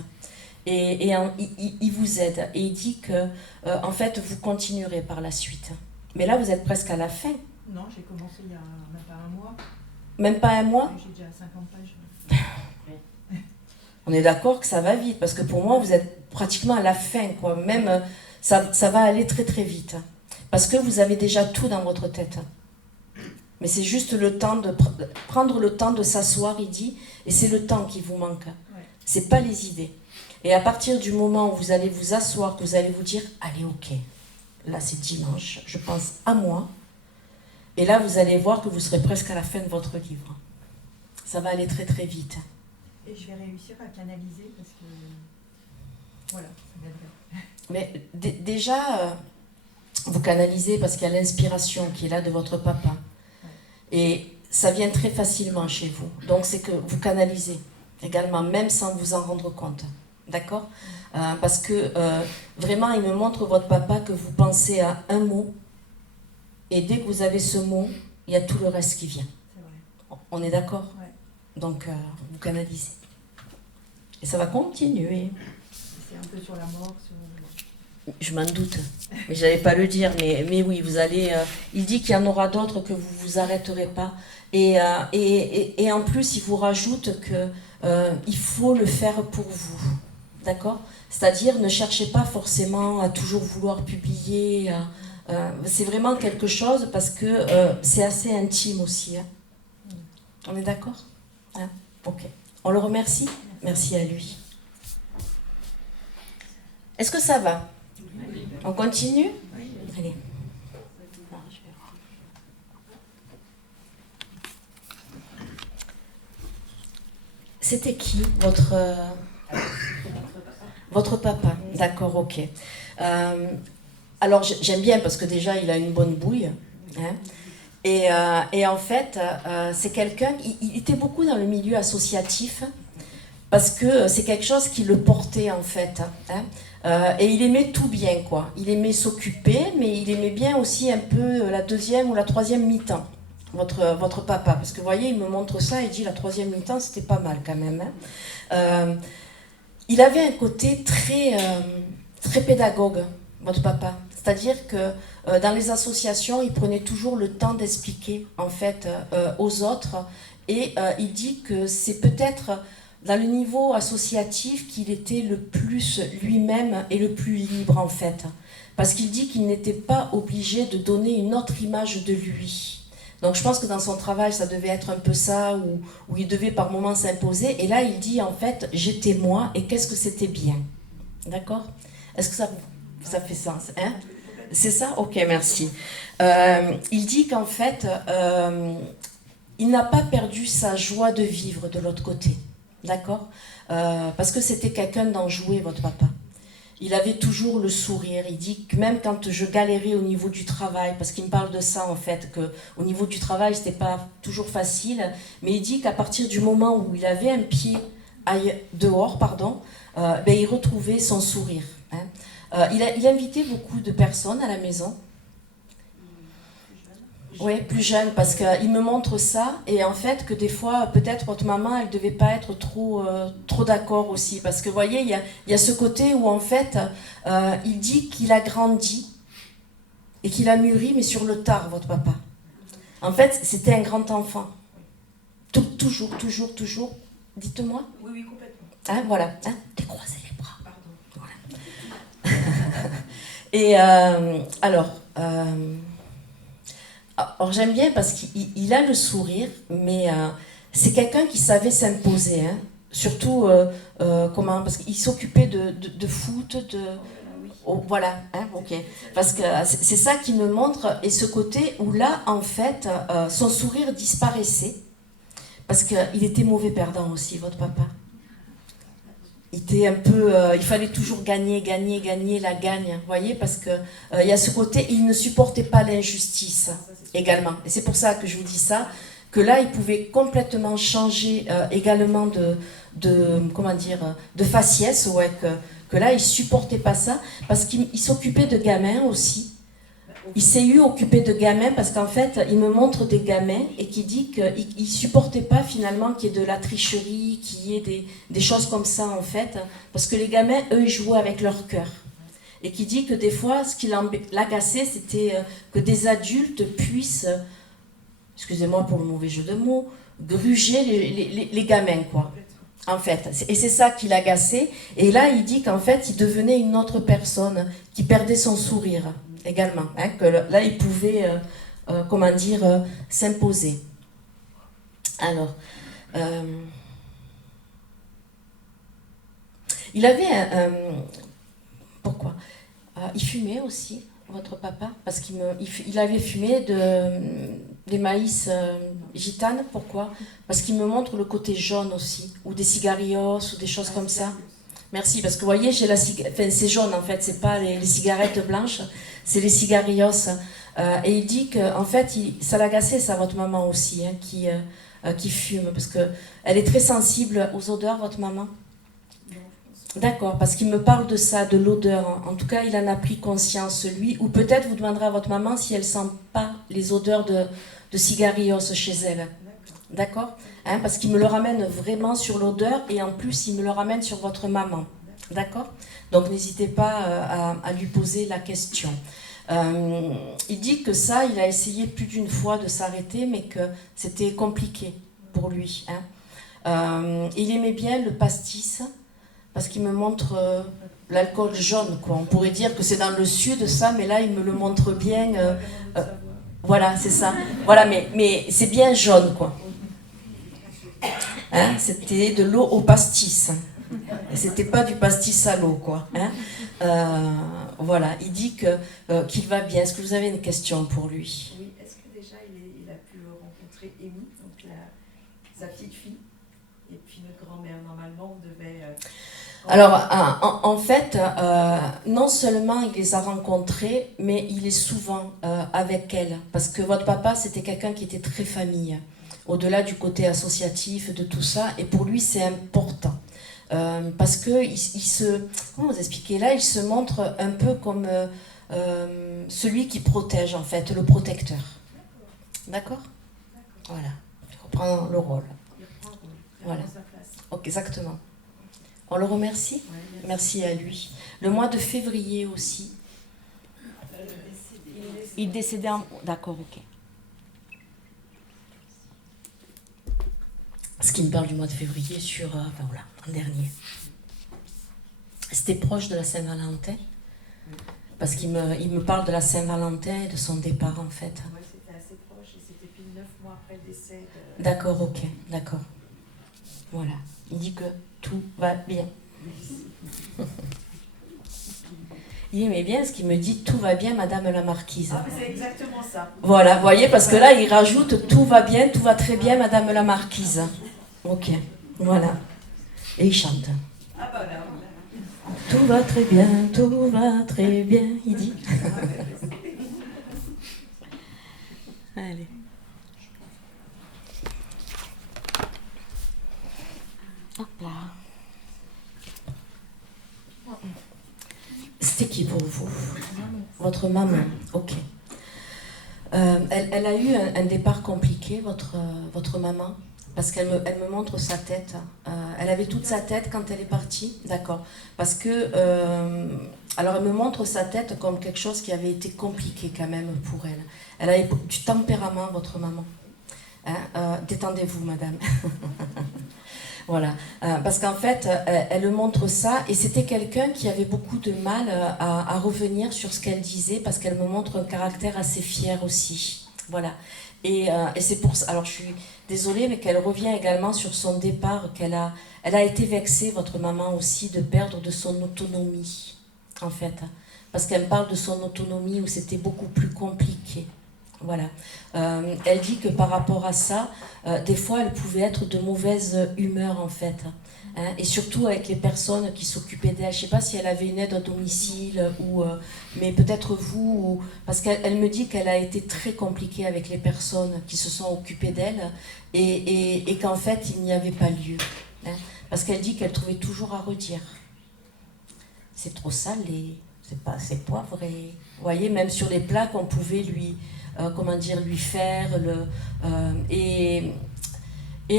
Et il vous aide. Et il dit que, en fait, vous continuerez par la suite. Mais là, vous êtes presque à la fin. Non, j'ai commencé il y a même pas un mois. Même pas un mois? J'ai déjà 50 pages. On est d'accord que ça va vite, parce que pour moi, vous êtes pratiquement à la fin, quoi. Même, ça va aller très très vite. Parce que vous avez déjà tout dans votre tête. Mais c'est juste le temps de prendre le temps de s'asseoir, il dit, et c'est le temps qui vous manque. C'est pas les idées. Et à partir du moment où vous allez vous asseoir, que vous allez vous dire, allez, ok, là c'est dimanche, je pense à moi, et là vous allez voir que vous serez presque à la fin de votre livre. Ça va aller très très vite. Et je vais réussir à canaliser parce que, voilà, ça m'aiderait. Mais déjà, vous canalisez parce qu'il y a l'inspiration qui est là de votre papa. Et ça vient très facilement chez vous. Donc c'est que vous canalisez également, même sans vous en rendre compte. D'accord? Parce que vraiment, il me montre, votre papa, que vous pensez à un mot. Et dès que vous avez ce mot, il y a tout le reste qui vient. C'est vrai. On est d'accord? Ouais. Donc vous canalisez. Et ça va continuer. C'est un peu sur la mort, sur... Je m'en doute, mais je n'allais pas le dire, mais oui, vous allez... il dit qu'il y en aura d'autres que vous ne vous arrêterez pas. Et en plus, il vous rajoute qu'il faut le faire pour vous. D'accord? C'est-à-dire, ne cherchez pas forcément à toujours vouloir publier. C'est vraiment quelque chose parce que c'est assez intime aussi. Hein. On est d'accord? Hein? Ok. On le remercie? Merci à lui. Est-ce que ça va? On continue? Allez. C'était qui votre papa? D'accord, ok. Alors j'aime bien parce que déjà il a une bonne bouille. Hein, et en fait, c'est quelqu'un, il était beaucoup dans le milieu associatif parce que c'est quelque chose qui le portait en fait. Hein. Et il aimait tout bien, quoi. Il aimait s'occuper, mais il aimait bien aussi un peu la deuxième ou la troisième mi-temps, votre papa. Parce que vous voyez, il me montre ça, il dit la troisième mi-temps, c'était pas mal quand même. Hein. Il avait un côté très, très pédagogue, votre papa. C'est-à-dire que dans les associations, il prenait toujours le temps d'expliquer, en fait, aux autres. Et il dit que c'est peut-être... dans le niveau associatif qu'il était le plus lui-même et le plus libre en fait. Parce qu'il dit qu'il n'était pas obligé de donner une autre image de lui. Donc je pense que dans son travail ça devait être un peu ça, où il devait par moments s'imposer. Et là il dit en fait j'étais moi et qu'est-ce que c'était bien. D'accord? Est-ce que ça fait sens, hein? C'est ça? Ok, merci. Il dit qu'en fait il n'a pas perdu sa joie de vivre de l'autre côté. D'accord? Parce que c'était quelqu'un d'enjoué, votre papa. Il avait toujours le sourire. Il dit que même quand je galérais au niveau du travail, parce qu'il me parle de ça en fait, qu'au niveau du travail, c'était pas toujours facile, mais il dit qu'à partir du moment où il avait un pied dehors, il retrouvait son sourire. Hein. Il invitait beaucoup de personnes à la maison. Oui, plus jeune, parce qu'il me montre ça, et en fait que des fois, peut-être votre maman, elle ne devait pas être trop d'accord aussi, parce que vous voyez, il y a ce côté où en fait, il dit qu'il a grandi, et qu'il a mûri, mais sur le tard, votre papa. En fait, c'était un grand enfant. Toujours. Dites-moi. Oui, complètement. Hein, voilà, hein, décroisez les bras. Pardon. Voilà. Et alors j'aime bien parce qu'il a le sourire, mais c'est quelqu'un qui savait s'imposer, hein. Surtout parce qu'il s'occupait de foot, voilà, hein, ok. Parce que c'est ça qui me montre, et ce côté où là, en fait, son sourire disparaissait, parce qu'il était mauvais perdant aussi, votre papa. Il était un peu, il fallait toujours gagner, la gagne, vous voyez, parce que il y a ce côté, il ne supportait pas l'injustice également. Et c'est pour ça que je vous dis ça, que là, il pouvait complètement changer également de faciès, ouais, que là, il supportait pas ça, parce qu'il s'occupait de gamins aussi. Il s'est occupé de gamins parce qu'en fait, il me montre des gamins et qui dit qu'il ne supportait pas finalement qu'il y ait de la tricherie, qu'il y ait des choses comme ça en fait, parce que les gamins, eux, ils jouaient avec leur cœur. et qui dit que des fois, ce qui l'agaçait, c'était que des adultes puissent, excusez-moi pour le mauvais jeu de mots, gruger les gamins, quoi. En fait, et c'est ça qui l'agaçait. Et là, il dit qu'en fait, il devenait une autre personne, qui perdait son sourire également. Hein, que là, il pouvait, comment dire, s'imposer. Alors, il avait pourquoi il fumait aussi, votre papa, parce il avait fumé des maïs gitanes. Pourquoi? Parce qu'il me montre le côté jaune aussi, ou des cigarillos, ou des choses comme ça. Merci, parce que vous voyez, j'ai c'est jaune en fait, c'est pas les cigarettes blanches, c'est les cigarillos. Et il dit que en fait, ça l'agaçait, ça, votre maman aussi, hein, qui fume, parce que elle est très sensible aux odeurs, votre maman. D'accord, parce qu'il me parle de ça, de l'odeur. En tout cas, il en a pris conscience, lui. Ou peut-être vous demanderez à votre maman si elle sent pas les odeurs de cigarillos chez elle. D'accord, hein, parce qu'il me le ramène vraiment sur l'odeur et en plus, il me le ramène sur votre maman. D'accord. Donc, n'hésitez pas à lui poser la question. Il dit que ça, il a essayé plus d'une fois de s'arrêter, mais que c'était compliqué pour lui. Hein. Il aimait bien le pastis, parce qu'il me montre l'alcool jaune, quoi. On pourrait dire que c'est dans le sud, ça, mais là, il me le montre bien. Voilà, c'est ça. Voilà, mais c'est bien jaune, quoi. Hein, c'était de l'eau au pastis. Et c'était pas du pastis à l'eau, quoi. Hein. Voilà, il dit qu'il va bien. Est-ce que vous avez une question pour lui? Oui, est-ce que déjà il a pu rencontrer Amy, donc sa petite fille, et puis notre grand-mère? Normalement, on devait... Alors, en fait, non seulement il les a rencontrés, mais il est souvent avec elles. Parce que votre papa, c'était quelqu'un qui était très famille, au-delà du côté associatif, de tout ça. Et pour lui, c'est important. Parce que, comment vous expliquer? Là, il se montre un peu comme celui qui protège, en fait, le protecteur. D'accord? Voilà. Il reprend le rôle. Voilà. Okay, exactement. On le remercie? Ouais, merci à lui. Le mois de février aussi. Il décédait en... D'accord, ok. Ce qui me parle du mois de février sur... enfin voilà, l'an dernier. C'était proche de la Saint-Valentin. Parce qu'il me parle de la Saint-Valentin et de son départ en fait. Oui, c'était assez proche et c'était pile 9 mois après le décès. D'accord, ok, d'accord. Voilà. Il dit que tout va bien. Il aimait bien ce qu'il me dit, tout va bien, Madame la Marquise. Ah, c'est exactement ça. Voilà, vous voyez, parce que là, il rajoute, tout va bien, tout va très bien, Madame la Marquise. Ok, voilà. Et il chante. Ah bah là. Tout va très bien, il dit. Allez. Hop là. C'était qui pour vous? Votre maman, ok. Elle a eu un départ compliqué, votre maman, parce qu'elle me montre sa tête. Elle avait toute sa tête quand elle est partie, d'accord. Parce que, alors elle me montre sa tête comme quelque chose qui avait été compliqué quand même pour elle. Elle avait du tempérament, votre maman. Hein, détendez-vous, madame. Voilà, parce qu'en fait, elle montre ça, et c'était quelqu'un qui avait beaucoup de mal à revenir sur ce qu'elle disait, parce qu'elle me montre un caractère assez fier aussi. Voilà, et c'est pour ça, alors je suis désolée, mais qu'elle revient également sur son départ, elle a été vexée, votre maman aussi, de perdre de son autonomie, en fait, parce qu'elle me parle de son autonomie où c'était beaucoup plus compliqué. Voilà. Elle dit que par rapport à ça, des fois, elle pouvait être de mauvaise humeur, en fait. Hein, et surtout avec les personnes qui s'occupaient d'elle. Je ne sais pas si elle avait une aide à domicile, mais peut-être vous. Parce qu'elle me dit qu'elle a été très compliquée avec les personnes qui se sont occupées d'elle et qu'en fait, il n'y avait pas lieu. Hein, parce qu'elle dit qu'elle trouvait toujours à redire. C'est trop salé, c'est pas assez poivré. Vous voyez, même sur les plats qu'on pouvait lui faire. Et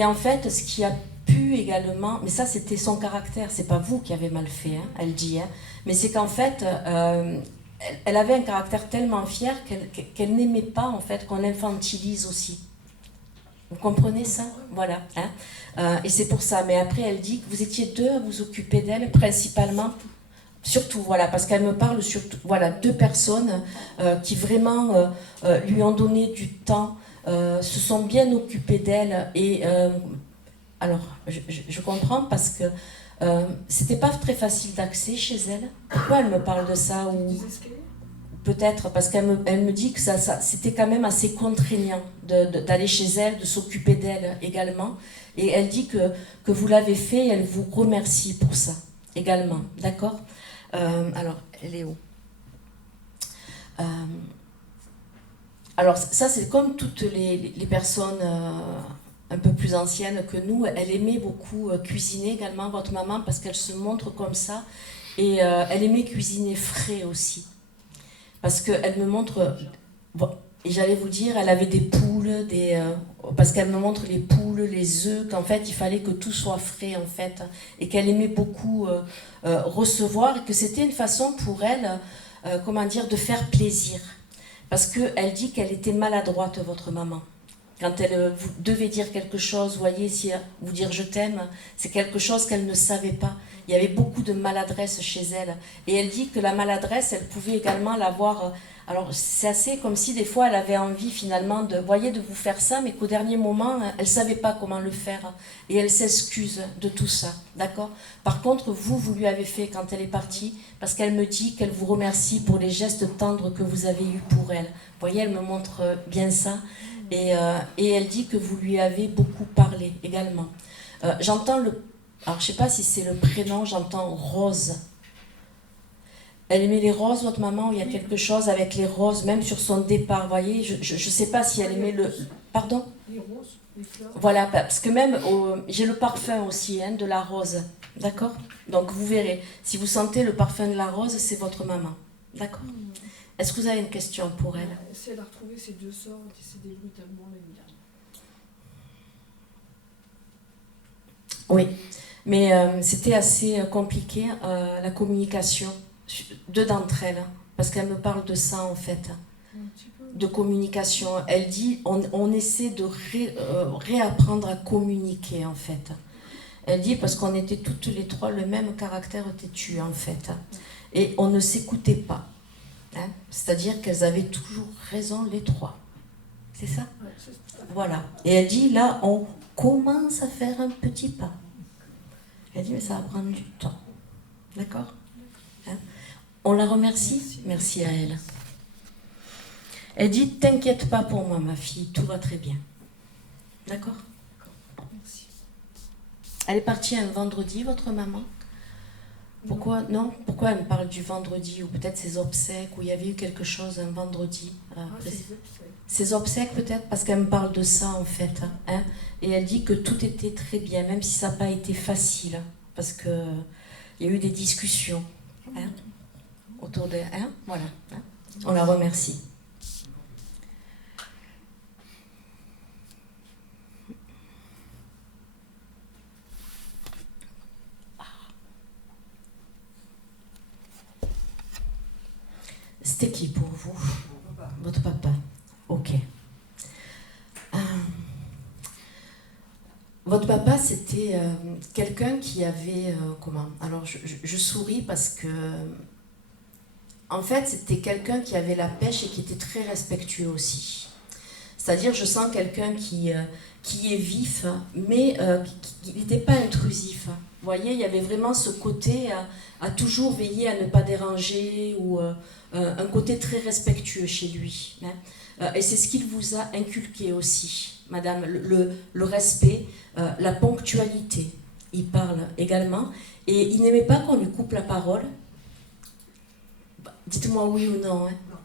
en fait, ce qui a pu également, mais ça c'était son caractère, c'est pas vous qui avez mal fait, hein, elle dit, hein, mais c'est qu'en fait, elle avait un caractère tellement fier qu'elle n'aimait pas en fait qu'on l'infantilise aussi. Vous comprenez ça? Voilà. Hein. Et c'est pour ça. Mais après, elle dit que vous étiez deux à vous occuper d'elle, principalement. Surtout, voilà, parce qu'elle me parle surtout, voilà, 2 personnes qui vraiment lui ont donné du temps, se sont bien occupées d'elle. Et alors, je comprends parce que c'était pas très facile d'accès chez elle. Pourquoi elle me parle de ça ou peut-être parce qu'elle me dit que ça c'était quand même assez contraignant d'aller chez elle, de s'occuper d'elle également. Et elle dit que vous l'avez fait et elle vous remercie pour ça également. D'accord? Alors, elle est où? Alors, ça, c'est comme toutes les personnes un peu plus anciennes que nous. Elle aimait beaucoup cuisiner également, votre maman, parce qu'elle se montre comme ça. Et elle aimait cuisiner frais aussi. Parce qu'elle me montre... Bon, et j'allais vous dire, elle avait des poules, parce qu'elle me montre les poules, les œufs, qu'en fait, il fallait que tout soit frais, en fait. Et qu'elle aimait beaucoup recevoir, et que c'était une façon pour elle, comment dire, de faire plaisir. Parce qu'elle dit qu'elle était maladroite, votre maman. Quand elle vous devait dire quelque chose, vous voyez, si vous dire je t'aime, c'est quelque chose qu'elle ne savait pas. Il y avait beaucoup de maladresse chez elle. Et elle dit que la maladresse, elle pouvait également l'avoir... Alors, c'est assez comme si des fois, elle avait envie finalement de vous faire ça, mais qu'au dernier moment, elle ne savait pas comment le faire. Et elle s'excuse de tout ça, d'accord? Par contre, vous lui avez fait quand elle est partie, parce qu'elle me dit qu'elle vous remercie pour les gestes tendres que vous avez eus pour elle. Vous voyez, elle me montre bien ça. Et elle dit que vous lui avez beaucoup parlé également. J'entends alors, je ne sais pas si c'est le prénom, j'entends Rose. Elle aimait les roses, votre maman, ou il y a quelque chose avec les roses, même sur son départ, vous voyez. Je ne sais pas si elle aimait le... Pardon? Les roses, les fleurs. Voilà, parce que même, j'ai le parfum aussi, hein, de la rose. D'accord? Donc, vous verrez. Si vous sentez le parfum de la rose, c'est votre maman. D'accord? Est-ce que vous avez une question pour elle? Si elle a retrouvé ses 2 sœurs décédées brutalement l'année dernière. Oui, mais c'était assez compliqué, la communication. 2 d'entre elles, parce qu'elle me parle de ça en fait, de communication. Elle dit, on essaie de réapprendre à communiquer en fait. Elle dit, parce qu'on était toutes les 3 le même caractère têtu en fait, et on ne s'écoutait pas. Hein? C'est-à-dire qu'elles avaient toujours raison les 3. C'est ça? Ouais, c'est ça. Voilà. Et elle dit, là, on commence à faire un petit pas. Elle dit, mais ça va prendre du temps. D'accord? Hein? On la remercie? Merci à elle. Elle dit, t'inquiète pas pour moi, ma fille, tout va très bien. D'accord? Merci. Elle est partie un vendredi, votre maman? Pourquoi? Non? Pourquoi elle me parle du vendredi? Ou peut-être ses obsèques, où il y avait eu quelque chose un vendredi? Ses obsèques peut-être, parce qu'elle me parle de ça en fait. Hein? Et elle dit que tout était très bien, même si ça n'a pas été facile. Parce qu'il y a eu des discussions. Hein? Autour de... Hein? Voilà. Hein? On la remercie. C'était qui pour vous? Votre papa. Ok. Votre papa, c'était quelqu'un qui avait... comment? Alors, je souris parce que... En fait, c'était quelqu'un qui avait la pêche et qui était très respectueux aussi. C'est-à-dire, je sens quelqu'un qui est vif, mais qui n'était pas intrusif. Vous voyez, il y avait vraiment ce côté à toujours veiller à ne pas déranger, ou un côté très respectueux chez lui. Hein. Et c'est ce qu'il vous a inculqué aussi, madame, le respect, la ponctualité. Il parle également. Et il n'aimait pas qu'on lui coupe la parole. Dites-moi oui ou non. Hein. Non.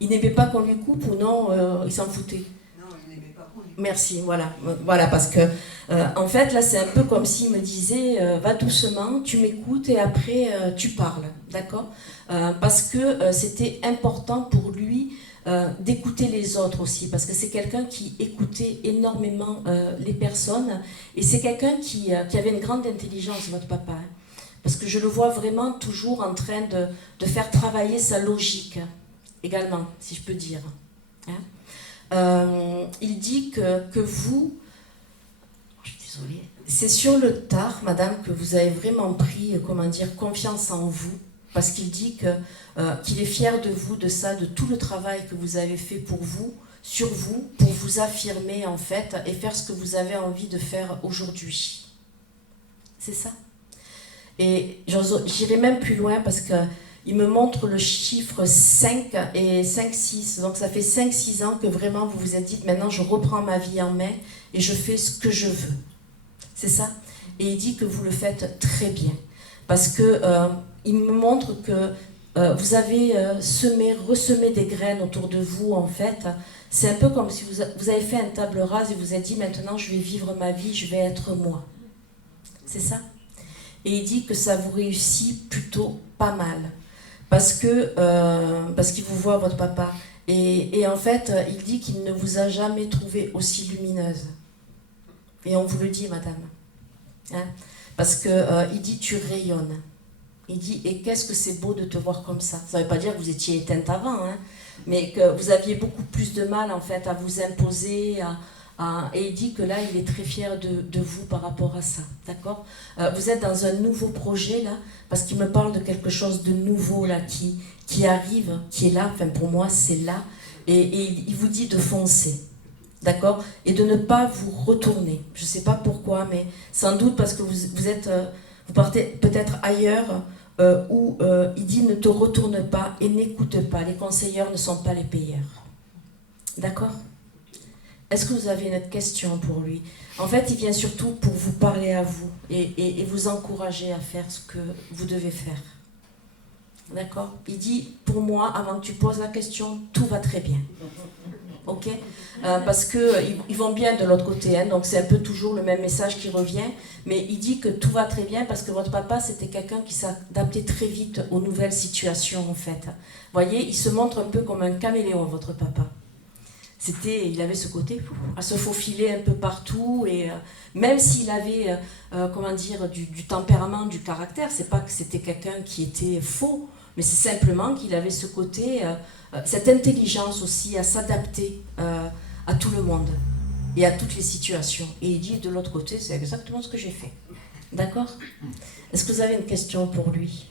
Il n'aimait pas qu'on lui coupe ou non, il s'en foutait. Non, il n'aimait pas qu'on lui Merci, voilà, parce que en fait là c'est un peu comme s'il me disait va doucement, tu m'écoutes et après tu parles, d'accord. Parce que c'était important pour lui d'écouter les autres aussi, parce que c'est quelqu'un qui écoutait énormément les personnes, et c'est quelqu'un qui avait une grande intelligence, votre papa, hein, parce que je le vois vraiment toujours en train de faire travailler sa logique également, si je peux dire. Hein. Il dit que vous, je suis désolée, c'est sur le tard, madame, que vous avez vraiment pris, confiance en vous, parce qu'il dit qu'il est fier de vous, de ça, de tout le travail que vous avez fait pour vous, sur vous, pour vous affirmer en fait, et faire ce que vous avez envie de faire aujourd'hui. C'est ça. Et j'irai même plus loin, parce que il me montre le chiffre 5 et 5-6. Donc ça fait 5-6 ans que vraiment vous vous êtes dit, maintenant je reprends ma vie en main et je fais ce que je veux. C'est ça. Et il dit que vous le faites très bien. Parce que il me montre que vous avez ressemé des graines autour de vous, en fait. C'est un peu comme si vous avez fait une table rase et vous avez dit, maintenant je vais vivre ma vie, je vais être moi. C'est ça. Et il dit que ça vous réussit plutôt pas mal. Parce qu'il vous voit, votre papa. Et en fait, il dit qu'il ne vous a jamais trouvé aussi lumineuse. Et on vous le dit, madame. Hein? Parce qu'il dit, tu rayonnes. Il dit, et qu'est-ce que c'est beau de te voir comme ça. Ça ne veut pas dire que vous étiez éteinte avant, hein, mais que vous aviez beaucoup plus de mal, en fait, à vous imposer, et il dit que là, il est très fier de vous par rapport à ça, d'accord. Vous êtes dans un nouveau projet, là, parce qu'il me parle de quelque chose de nouveau, là, qui arrive, qui est là, enfin, pour moi, c'est là, et il vous dit de foncer, d'accord, et de ne pas vous retourner. Je ne sais pas pourquoi, mais sans doute parce que vous partez peut-être ailleurs, où il dit ne te retourne pas et n'écoute pas, les conseilleurs ne sont pas les payeurs, d'accord. Est-ce que vous avez une autre question pour lui? En fait, il vient surtout pour vous parler à vous et vous encourager à faire ce que vous devez faire. D'accord? Il dit, pour moi, avant que tu poses la question, tout va très bien. Ok? Parce qu'ils vont bien de l'autre côté, hein, donc c'est un peu toujours le même message qui revient, mais il dit que tout va très bien parce que votre papa, c'était quelqu'un qui s'adaptait très vite aux nouvelles situations, en fait. Vous voyez, il se montre un peu comme un caméléon, votre papa. Il avait ce côté à se faufiler un peu partout, et même s'il avait du tempérament, du caractère, c'est pas que c'était quelqu'un qui était faux, mais c'est simplement qu'il avait ce côté, cette intelligence aussi à s'adapter à tout le monde et à toutes les situations. Et il dit de l'autre côté, c'est exactement ce que j'ai fait. D'accord? Est-ce que vous avez une question pour lui?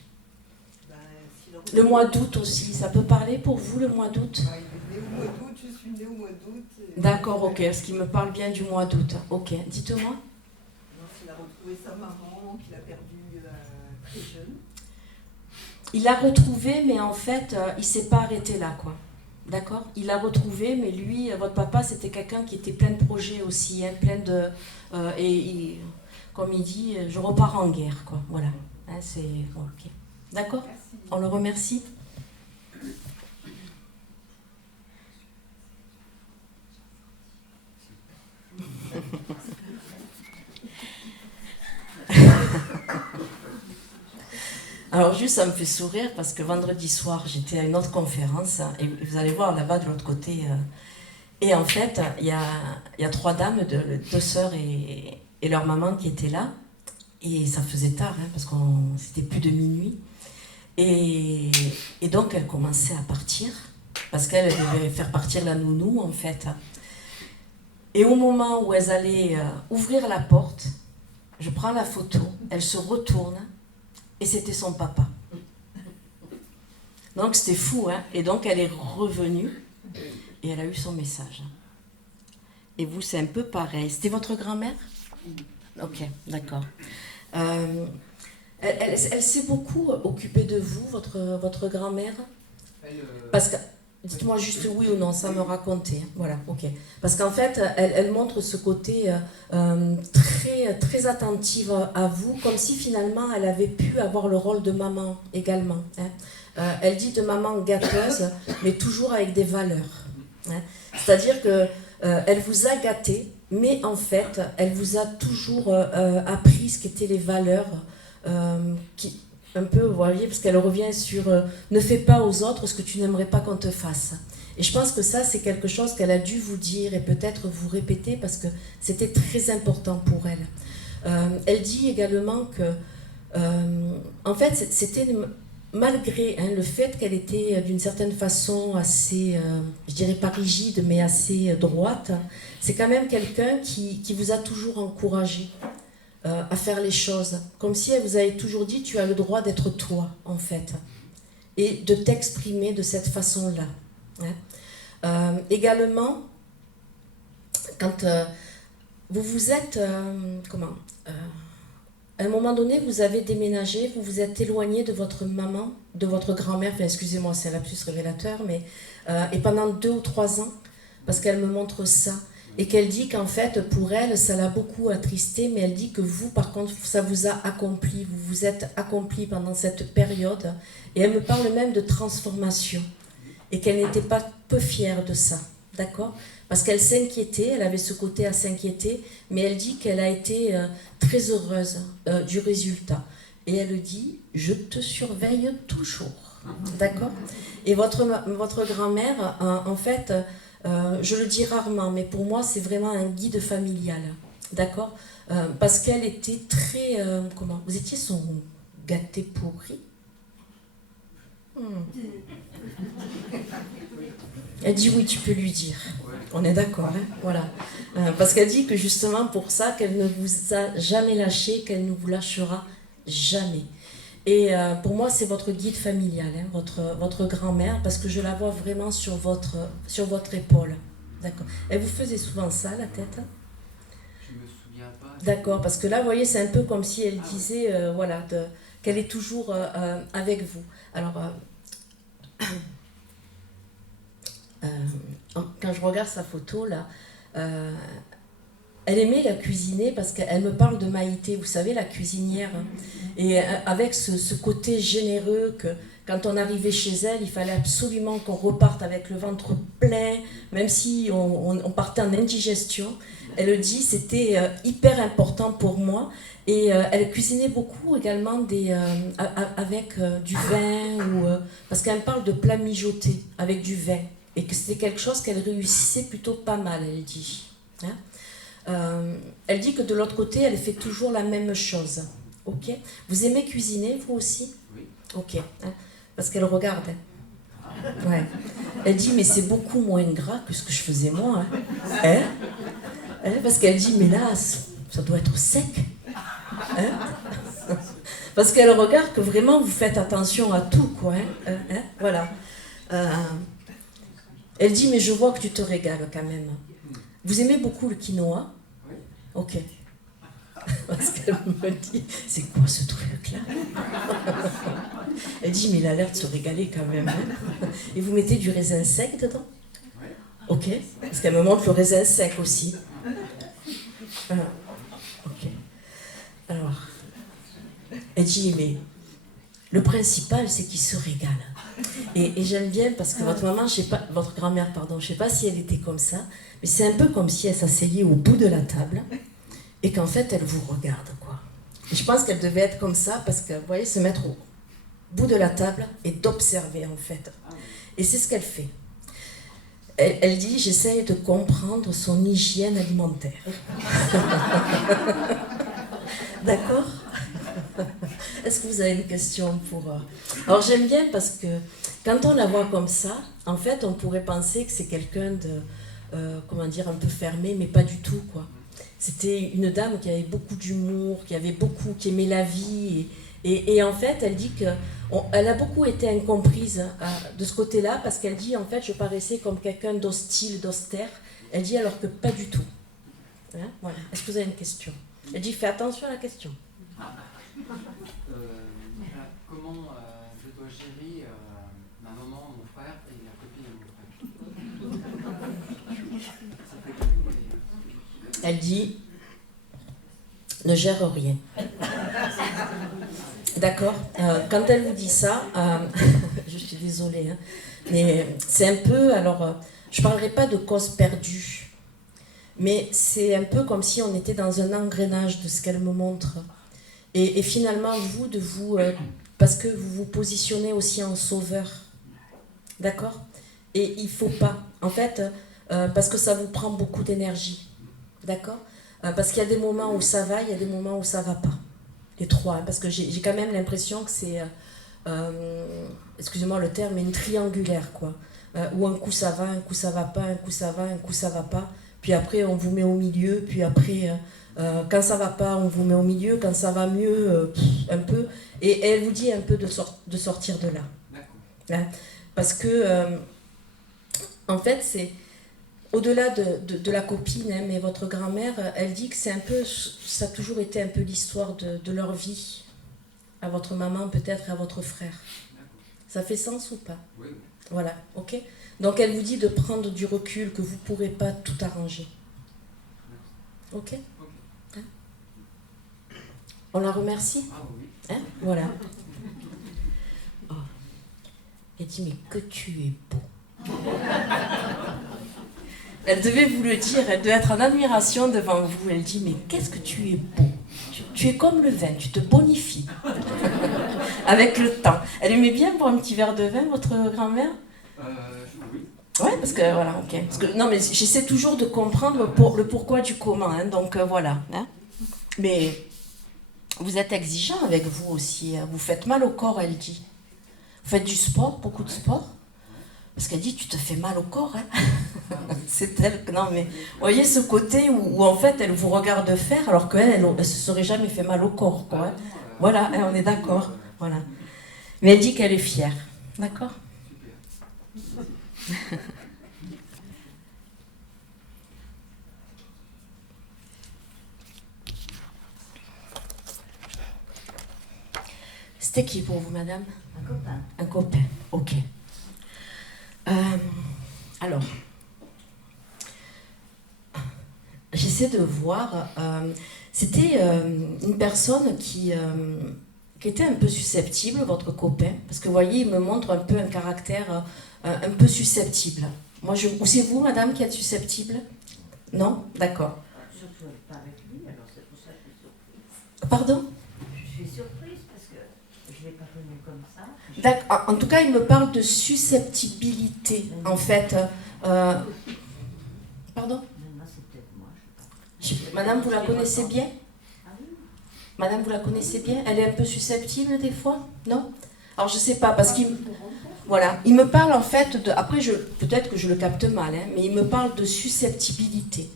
Le mois d'août aussi, ça peut parler pour vous, le mois d'août? Il est né au mois d'août, je suis née au mois d'août. D'accord, ok, est-ce qu'il me parle bien du mois d'août? Ok, dites-moi. Il a retrouvé sa maman, qu'il a perdue très jeune. Il l'a retrouvé, mais en fait, il ne s'est pas arrêté là, quoi. D'accord? Il l'a retrouvé, mais lui, votre papa, c'était quelqu'un qui était plein de projets aussi, hein, plein de... comme il dit, je repars en guerre, quoi. Voilà. Hein, c'est... Bon, ok. D'accord? On le remercie. Alors juste, ça me fait sourire parce que vendredi soir, j'étais à une autre conférence, hein, et vous allez voir là-bas de l'autre côté. Et en fait, il y a 3 dames, 2 sœurs et leur maman qui étaient là. Et ça faisait tard, hein, parce que c'était plus de minuit. Et donc, elles commençaient à partir, parce qu'elles devaient faire partir la nounou, en fait. Et au moment où elles allaient ouvrir la porte, je prends la photo, elles se retournent, et c'était son papa. Donc, c'était fou, hein. Et donc, elle est revenue, et elle a eu son message. Et vous, c'est un peu pareil. C'était votre grand-mère? Ok, d'accord. Elle s'est beaucoup occupée de vous, votre grand-mère? Parce que, dites-moi juste oui ou non, ça me racontait. Voilà, ok. Parce qu'en fait, elle montre ce côté très, très attentive à vous, comme si finalement elle avait pu avoir le rôle de maman également. Hein. Elle dit de maman gâteuse, mais toujours avec des valeurs. Hein. C'est-à-dire que elle vous a gâté, mais en fait, elle vous a toujours appris ce qu'étaient les valeurs qui, un peu, vous voyez, parce qu'elle revient sur ne fais pas aux autres ce que tu n'aimerais pas qu'on te fasse. Et je pense que ça, c'est quelque chose qu'elle a dû vous dire et peut-être vous répéter parce que c'était très important pour elle. Elle dit également que, en fait, c'était malgré le fait qu'elle était d'une certaine façon assez, je dirais pas rigide, mais assez droite, c'est quand même quelqu'un qui vous a toujours encouragé à faire les choses. Comme si elle vous avait toujours dit, tu as le droit d'être toi, en fait, et de t'exprimer de cette façon-là. Hein. Également, quand vous vous êtes, à un moment donné, vous avez déménagé, vous vous êtes éloigné de votre maman, de votre grand-mère, enfin, excusez-moi, c'est un lapsus révélateur, mais et pendant 2 ou 3 ans, parce qu'elle me montre ça, et qu'elle dit qu'en fait, pour elle, ça l'a beaucoup attristé, mais elle dit que vous, par contre, ça vous a accompli, vous vous êtes accompli pendant cette période, et elle me parle même de transformation, et qu'elle n'était pas peu fière de ça, d'accord ? Parce qu'elle s'inquiétait, elle avait ce côté à s'inquiéter, mais elle dit qu'elle a été très heureuse du résultat. Et elle dit, je te surveille toujours, d'accord ? Et votre grand-mère, en fait, je le dis rarement, mais pour moi, c'est vraiment un guide familial, d'accord ? Parce qu'elle était très, vous étiez son gâté pourri. Elle dit oui, tu peux lui dire. On est d'accord, hein, voilà. Parce qu'elle dit que justement pour ça, qu'elle ne vous a jamais lâché, qu'elle ne vous lâchera jamais. Et pour moi, c'est votre guide familial, hein, votre grand-mère, parce que je la vois vraiment sur votre épaule. D'accord. Elle vous faisait souvent ça, la tête ? Je me souviens pas. D'accord, parce que là, vous voyez, c'est un peu comme si elle disait, voilà, qu'elle est toujours avec vous. Alors, quand je regarde sa photo, là, elle aimait la cuisiner parce qu'elle me parle de Maïté, vous savez, la cuisinière. Hein, et avec ce côté généreux que quand on arrivait chez elle, il fallait absolument qu'on reparte avec le ventre plein, même si on partait en indigestion. Elle dit c'était hyper important pour moi. Et elle cuisinait beaucoup également avec du vin, parce qu'elle parle de plats mijotés avec du vin. Et que c'était quelque chose qu'elle réussissait plutôt pas mal, elle dit. Hein, elle dit que de l'autre côté, elle fait toujours la même chose. Ok. Vous aimez cuisiner, vous aussi ? Oui. Ok. Hein, parce qu'elle regarde. Hein. Ouais. Elle dit, mais c'est beaucoup moins gras que ce que je faisais moi. Hein. Hein, parce qu'elle dit, mais là, ça doit être sec. Hein, parce qu'elle regarde que vraiment, vous faites attention à tout, quoi. Hein, voilà. Elle dit, mais je vois que tu te régales quand même. Vous aimez beaucoup le quinoa ? Oui. Ok. Parce qu'elle me dit, c'est quoi ce truc-là ? Elle dit, mais il a l'air de se régaler quand même. Hein. Et vous mettez du raisin sec dedans ? Oui. Ok. Parce qu'elle me montre le raisin sec aussi. Ok. Alors, elle dit, mais le principal, c'est qu'il se régale. Et j'aime bien parce que votre maman, votre grand-mère, pardon, je sais pas si elle était comme ça, mais c'est un peu comme si elle s'asseyait au bout de la table et qu'en fait, elle vous regarde, quoi. Et je pense qu'elle devait être comme ça parce que, vous voyez, se mettre au bout de la table et d'observer, en fait. Et c'est ce qu'elle fait. Elle dit, j'essaye de comprendre son hygiène alimentaire. D'accord ? Est-ce que vous avez une question pour... Alors j'aime bien parce que quand on la voit comme ça, en fait, on pourrait penser que c'est quelqu'un de, comment dire, un peu fermé, mais pas du tout, quoi. C'était une dame qui avait beaucoup d'humour, qui aimait la vie. Et en fait, elle dit qu'elle a beaucoup été incomprise de ce côté-là, parce qu'elle dit, en fait, je paraissais comme quelqu'un d'hostile, d'austère. Elle dit alors que pas du tout. Hein, voilà. Est-ce que vous avez une question ? Elle dit, fais attention à la question. Comment je dois gérer ma maman, mon frère et la copine de mon frère ? Elle dit, ne gère rien. D'accord ? Quand elle vous dit ça, je suis désolée, hein, mais c'est un peu, alors, je ne parlerai pas de cause perdue, Mais c'est un peu comme si on était dans un engrenage de ce qu'elle me montre. Et finalement, parce que vous vous positionnez aussi en sauveur. D'accord ? Et il ne faut pas. En fait, parce que ça vous prend beaucoup d'énergie. D'accord ? Parce qu'il y a des moments où ça va, il y a des moments où ça ne va pas. Les trois. Hein, parce que j'ai quand même l'impression que c'est, excusez-moi le terme, mais une triangulaire, quoi. Où un coup ça va, un coup ça va pas, un coup ça va, un coup ça va pas. Puis après, on vous met au milieu. Puis après, quand ça va pas, on vous met au milieu. Quand ça va mieux, un peu. Et elle vous dit un peu de sortir de là. Hein, parce que, en fait, c'est... Au-delà de la copine, hein, mais votre grand-mère, elle dit que c'est un peu... Ça a toujours été un peu l'histoire de leur vie. À votre maman, peut-être, et à votre frère. Ça fait sens ou pas ? Oui. Voilà, ok ? Donc elle vous dit de prendre du recul, que vous ne pourrez pas tout arranger. Ok ? Hein ? On la remercie ? Ah oui. Hein ? Voilà. Oh. Elle dit, mais que tu es beau. Elle devait vous le dire, elle devait être en admiration devant vous. Elle dit, mais qu'est-ce que tu es beau. Tu es comme le vin, tu te bonifies. Avec le temps. Elle aimait bien boire un petit verre de vin, votre grand-mère ? Oui. Ouais, parce que voilà, ok. Parce que, non, mais j'essaie toujours de comprendre le pourquoi du comment, hein, donc voilà. Hein. Mais vous êtes exigeant avec vous aussi. Hein. Vous faites mal au corps, elle dit. Vous faites du sport, beaucoup de sport. Parce qu'elle dit, tu te fais mal au corps. Hein. C'est elle. Non, mais vous voyez ce côté où en fait, elle vous regarde faire, alors qu'elle, elle se serait jamais fait mal au corps. Quoi, hein. Voilà, hein, on est d'accord. Voilà. Mais elle dit qu'elle est fière. D'accord ? C'était qui pour vous, madame ? Un copain. Un copain, ok. Alors, j'essaie de voir. C'était une personne qui était un peu susceptible, votre copain, parce que vous voyez, il me montre un peu un caractère un peu susceptible. Moi, ou c'est vous, madame, qui êtes susceptible ? Non ? D'accord. Surtout pas avec lui, alors c'est pour ça que je suis surprise. Pardon ? Je suis surprise parce que je ne l'ai pas connu comme ça. D'accord. En tout cas, il me parle de susceptibilité, en fait. Pardon ? Moi, c'est peut-être moi, je sais pas. Madame, vous la connaissez bien ? Ah oui ? Madame, vous la connaissez bien ? Elle est un peu susceptible des fois ? Non ? Alors, je sais pas, parce qu'il... Voilà. Il me parle en fait de... Après, peut-être que je le capte mal, hein, mais il me parle de susceptibilité.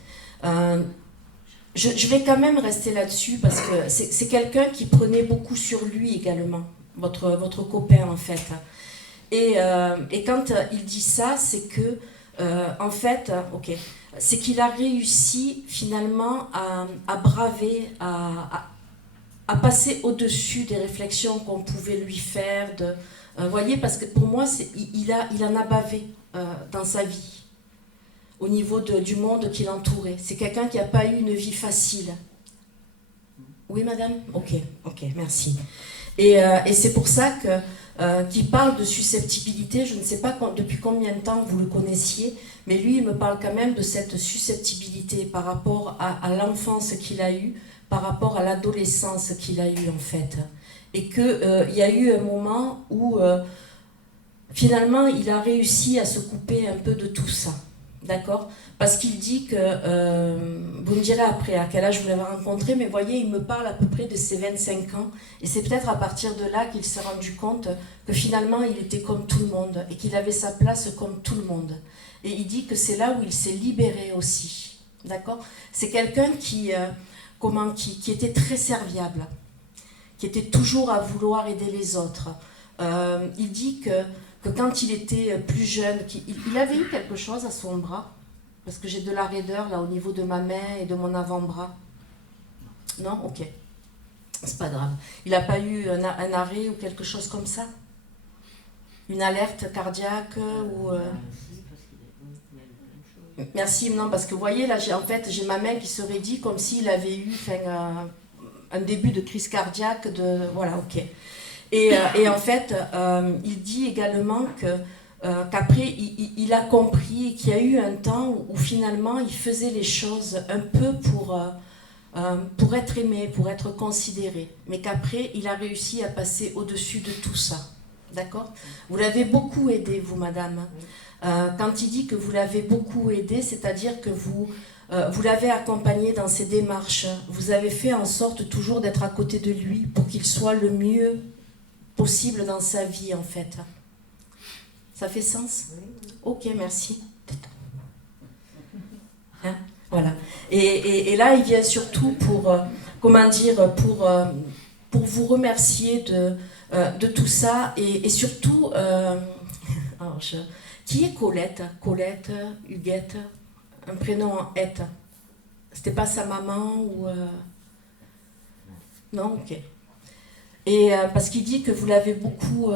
Je vais quand même rester là-dessus, parce que c'est quelqu'un qui prenait beaucoup sur lui également, votre copain, en fait. Et quand il dit ça, c'est que, en fait, ok, c'est qu'il a réussi finalement à braver, à passer au-dessus des réflexions qu'on pouvait lui faire. Vous voyez, parce que pour moi, il en a bavé dans sa vie, au niveau du monde qui l'entourait. C'est quelqu'un qui n'a pas eu une vie facile. Oui, madame ? Ok, merci. Et c'est pour ça qu'il parle de susceptibilité. Je ne sais pas depuis combien de temps vous le connaissiez, mais lui, il me parle quand même de cette susceptibilité par rapport à l'enfance qu'il a eue, par rapport à l'adolescence qu'il a eue, en fait. Et qu'il y a eu un moment où, finalement, il a réussi à se couper un peu de tout ça. D'accord ? Parce qu'il dit que, vous me direz après à quel âge vous l'avez rencontré, mais voyez, il me parle à peu près de ses 25 ans. Et c'est peut-être à partir de là qu'il s'est rendu compte que finalement, il était comme tout le monde et qu'il avait sa place comme tout le monde. Et il dit que c'est là où il s'est libéré aussi. D'accord ? C'est quelqu'un qui était très serviable, qui était toujours à vouloir aider les autres. Il dit que quand il était plus jeune, il avait eu quelque chose à son bras, parce que j'ai de la raideur là au niveau de ma main et de mon avant-bras. Non ? Ok. C'est pas grave. Il n'a pas eu un arrêt ou quelque chose comme ça ? Une alerte cardiaque ou... Merci, non, parce que vous voyez, là, j'ai ma main qui se raidit comme s'il avait eu un début de crise cardiaque. Voilà, ok. Et en fait, il dit également que qu'après il a compris et qu'il y a eu un temps où finalement il faisait les choses un peu pour être aimé, pour être considéré, mais qu'après il a réussi à passer au-dessus de tout ça. D'accord ? Vous l'avez beaucoup aidé, vous, madame. Quand il dit que vous l'avez beaucoup aidé, c'est-à-dire que vous l'avez accompagné dans ses démarches. Vous avez fait en sorte toujours d'être à côté de lui pour qu'il soit le mieux possible dans sa vie, en fait. Ça fait sens ? Ok, merci. Hein, voilà. Et là, il vient surtout pour vous remercier de tout ça et surtout, qui est Colette ? Colette, Huguette, un prénom en être. C'était pas sa maman ou... Non, ok. Et parce qu'il dit que vous l'avez beaucoup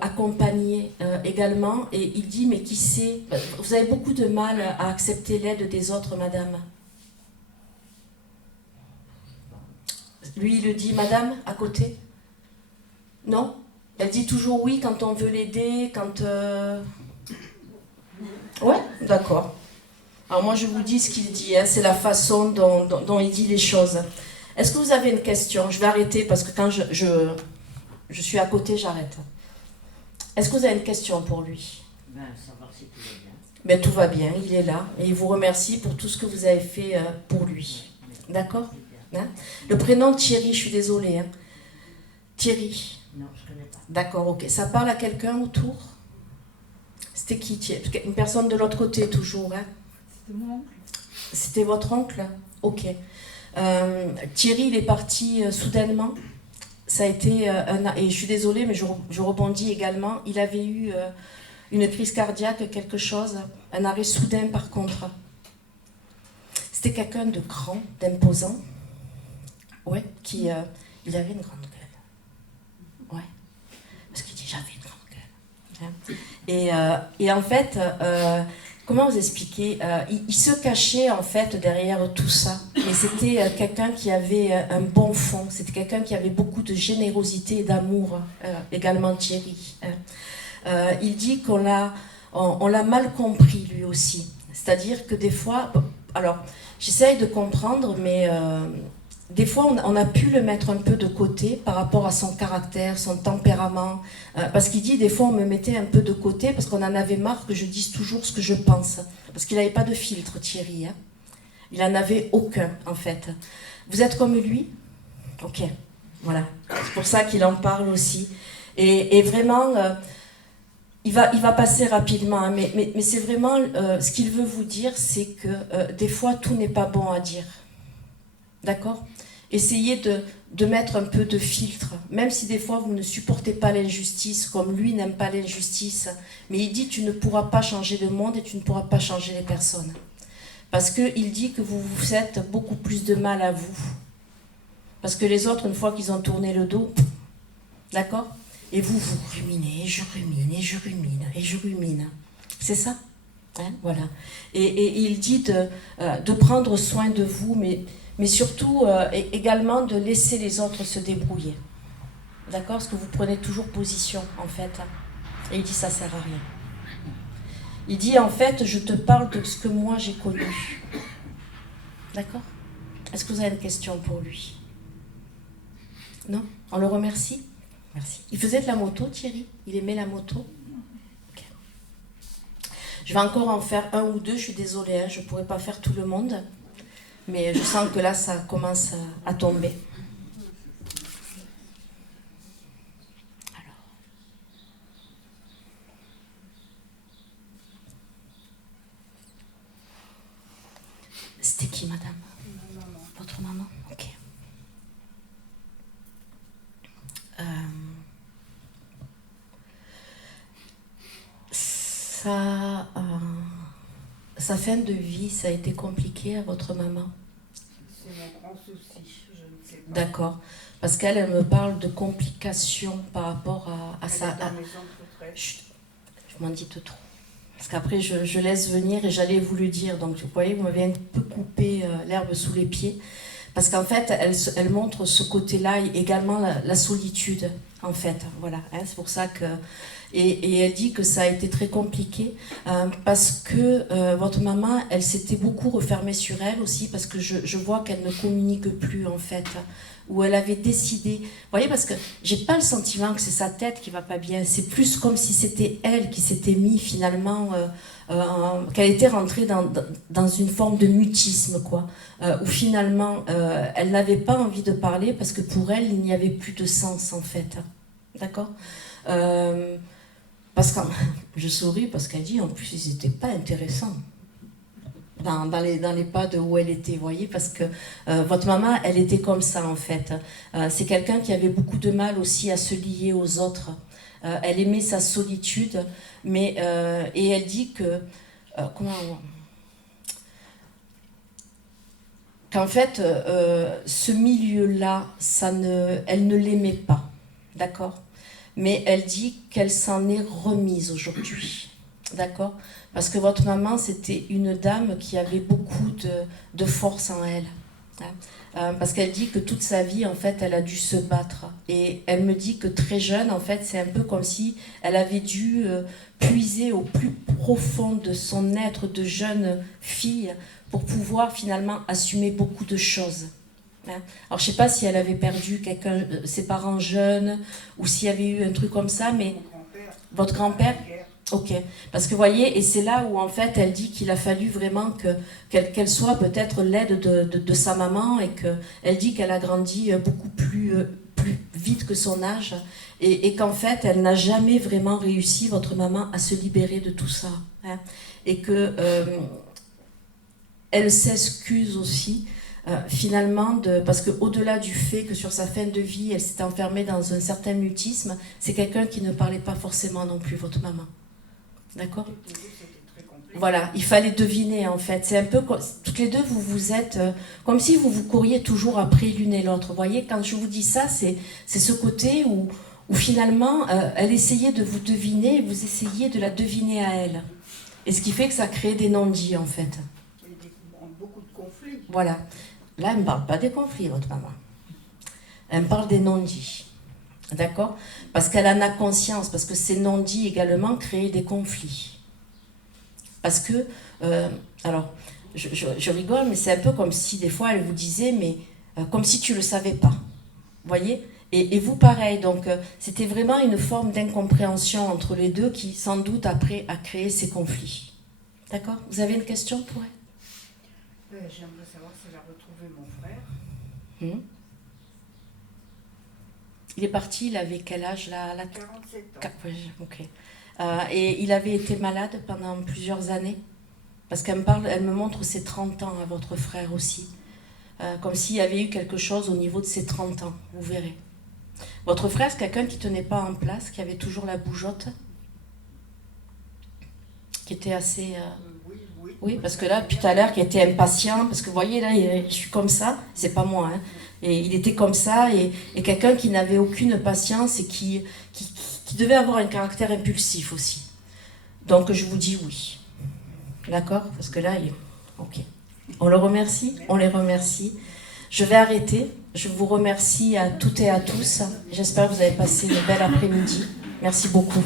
accompagné également, et il dit, mais qui sait, vous avez beaucoup de mal à accepter l'aide des autres, madame. Lui, il le dit, madame, à côté. Non ? Elle dit toujours oui quand on veut l'aider, quand... Ouais, d'accord. Alors moi, je vous dis ce qu'il dit, hein, c'est la façon dont il dit les choses. Est-ce que vous avez une question ? Je vais arrêter parce que quand je suis à côté, j'arrête. Est-ce que vous avez une question pour lui ? Savoir si tout va bien. Ben, tout va bien, il est là. Et il vous remercie pour tout ce que vous avez fait pour lui. D'accord ? Hein ? Le prénom Thierry, je suis désolée. Hein. Thierry. Non, je ne connais pas. D'accord, ok. Ça parle à quelqu'un autour ? C'était qui ? Une personne de l'autre côté, toujours. Hein ? C'était mon oncle. C'était votre oncle ? Ok. Thierry, il est parti soudainement. Ça a été et je suis désolée, mais je rebondis également. Il avait eu une crise cardiaque, quelque chose, un arrêt soudain par contre. C'était quelqu'un de grand, d'imposant. Ouais, il avait une grande gueule. Ouais, parce qu'il dit j'avais une grande gueule. Hein. Et en fait. Comment vous expliquer ? Il se cachait en fait derrière tout ça, mais c'était quelqu'un qui avait un bon fond, c'était quelqu'un qui avait beaucoup de générosité et d'amour, également Thierry. Il dit qu'on l'a mal compris lui aussi, c'est-à-dire que des fois, alors j'essaye de comprendre, mais des fois on a pu le mettre un peu de côté par rapport à son caractère, son tempérament, parce qu'il dit des fois on me mettait un peu de côté parce qu'on en avait marre que je dise toujours ce que je pense, parce qu'il n'avait pas de filtre Thierry, hein. Il n'en avait aucun en fait. Vous êtes comme lui ? Ok, voilà, c'est pour ça qu'il en parle aussi. Et vraiment, il va passer rapidement, hein, mais c'est vraiment ce qu'il veut vous dire, c'est que des fois tout n'est pas bon à dire. D'accord ? Essayez de mettre un peu de filtre, même si des fois vous ne supportez pas l'injustice, comme lui n'aime pas l'injustice. Mais il dit tu ne pourras pas changer le monde et tu ne pourras pas changer les personnes. Parce qu'il dit que vous vous faites beaucoup plus de mal à vous. Parce que les autres, une fois qu'ils ont tourné le dos, d'accord ? Et vous ruminez, je rumine, et je rumine, et je rumine. C'est ça ? Hein, voilà. Et il dit de prendre soin de vous, mais surtout également de laisser les autres se débrouiller. D'accord ? Parce que vous prenez toujours position, en fait. Et il dit ça sert à rien. Il dit en fait, je te parle de ce que moi j'ai connu. D'accord ? Est-ce que vous avez une question pour lui ? Non ? On le remercie ? Merci. Il faisait de la moto, Thierry ? Il aimait la moto ? Okay. Je vais encore en faire un ou deux, je suis désolée, hein, je ne pourrai pas faire tout le monde. Mais je sens que là, ça commence à tomber. Alors. C'était qui, madame ? Votre maman ? Ok. Sa fin de vie, ça a été compliqué à votre maman ? C'est mon grand souci, je ne sais pas. D'accord. Parce qu'elle me parle de complications par rapport à sa... Elle est dans mes entretraits. Chut, je m'en dis trop. Parce qu'après, je laisse venir et j'allais vous le dire. Donc, vous voyez, vous m'avez un peu coupé l'herbe sous les pieds. Parce qu'en fait, elle montre ce côté-là, également la solitude, en fait. Voilà, hein, c'est pour ça que... Et elle dit que ça a été très compliqué parce que votre maman, elle s'était beaucoup refermée sur elle aussi, parce que je vois qu'elle ne communique plus en fait, où elle avait décidé, vous voyez, parce que j'ai pas le sentiment que c'est sa tête qui va pas bien, c'est plus comme si c'était elle qui s'était mis finalement, qu'elle était rentrée dans une forme de mutisme, quoi, où finalement elle n'avait pas envie de parler parce que pour elle il n'y avait plus de sens en fait, d'accord, parce que je souris parce qu'elle dit en plus ils n'étaient pas intéressants dans les pas de où elle était, vous voyez, parce que votre maman, elle était comme ça en fait. C'est quelqu'un qui avait beaucoup de mal aussi à se lier aux autres. Elle aimait sa solitude, mais et elle dit que qu'en fait ce milieu-là, elle ne l'aimait pas, d'accord. Mais elle dit qu'elle s'en est remise aujourd'hui, d'accord. Parce que votre maman, c'était une dame qui avait beaucoup de force en elle. Parce qu'elle dit que toute sa vie, en fait, elle a dû se battre. Et elle me dit que très jeune, en fait, c'est un peu comme si elle avait dû puiser au plus profond de son être de jeune fille pour pouvoir finalement assumer beaucoup de choses. Alors, je ne sais pas si elle avait perdu ses parents jeunes ou s'il y avait eu un truc comme ça, mais votre grand-père. Ok, parce que vous voyez, et c'est là où en fait elle dit qu'il a fallu vraiment qu'elle soit peut-être l'aide de sa maman, et qu'elle dit qu'elle a grandi beaucoup plus vite que son âge, et qu'en fait elle n'a jamais vraiment réussi, votre maman, à se libérer de tout ça, hein, et que elle s'excuse aussi finalement, parce qu'au-delà du fait que sur sa fin de vie elle s'est enfermée dans un certain mutisme, c'est quelqu'un qui ne parlait pas forcément non plus, votre maman. D'accord ? Voilà, il fallait deviner en fait. C'est un peu comme, toutes les deux, vous êtes comme si vous couriez toujours après l'une et l'autre. Vous voyez, quand je vous dis ça, c'est ce côté où finalement, elle essayait de vous deviner et vous essayiez de la deviner à elle. Et ce qui fait que ça crée des non-dits en fait. Beaucoup de conflits. Voilà. Là, elle ne parle pas des conflits, votre maman. Elle me parle des non-dits. D'accord ? Parce qu'elle en a conscience, parce que ces non-dits également créent des conflits. Parce que, alors, je rigole, mais c'est un peu comme si des fois elle vous disait, mais comme si tu ne le savais pas. Vous voyez ? Et vous pareil, donc c'était vraiment une forme d'incompréhension entre les deux qui, sans doute, après, a créé ces conflits. D'accord ? Vous avez une question pour elle ? J'aimerais savoir si elle a retrouvé mon frère. Il est parti, il avait quel âge là, 47 ans. Ok. Et il avait été malade pendant plusieurs années. Parce qu'elle me montre ses 30 ans à votre frère aussi. Comme s'il y avait eu quelque chose au niveau de ses 30 ans, vous verrez. Votre frère, c'est quelqu'un qui ne tenait pas en place, qui avait toujours la bougeotte, qui était assez... Oui, parce que là, tout à l'heure, qui était impatient, parce que vous voyez, là, je suis comme ça, c'est pas moi, hein. Et il était comme ça, et quelqu'un qui n'avait aucune patience et qui devait avoir un caractère impulsif aussi. Donc je vous dis oui. D'accord ? Parce que là, ok. On le remercie, on les remercie. Je vais arrêter. Je vous remercie à toutes et à tous. J'espère que vous avez passé une belle après-midi. Merci beaucoup.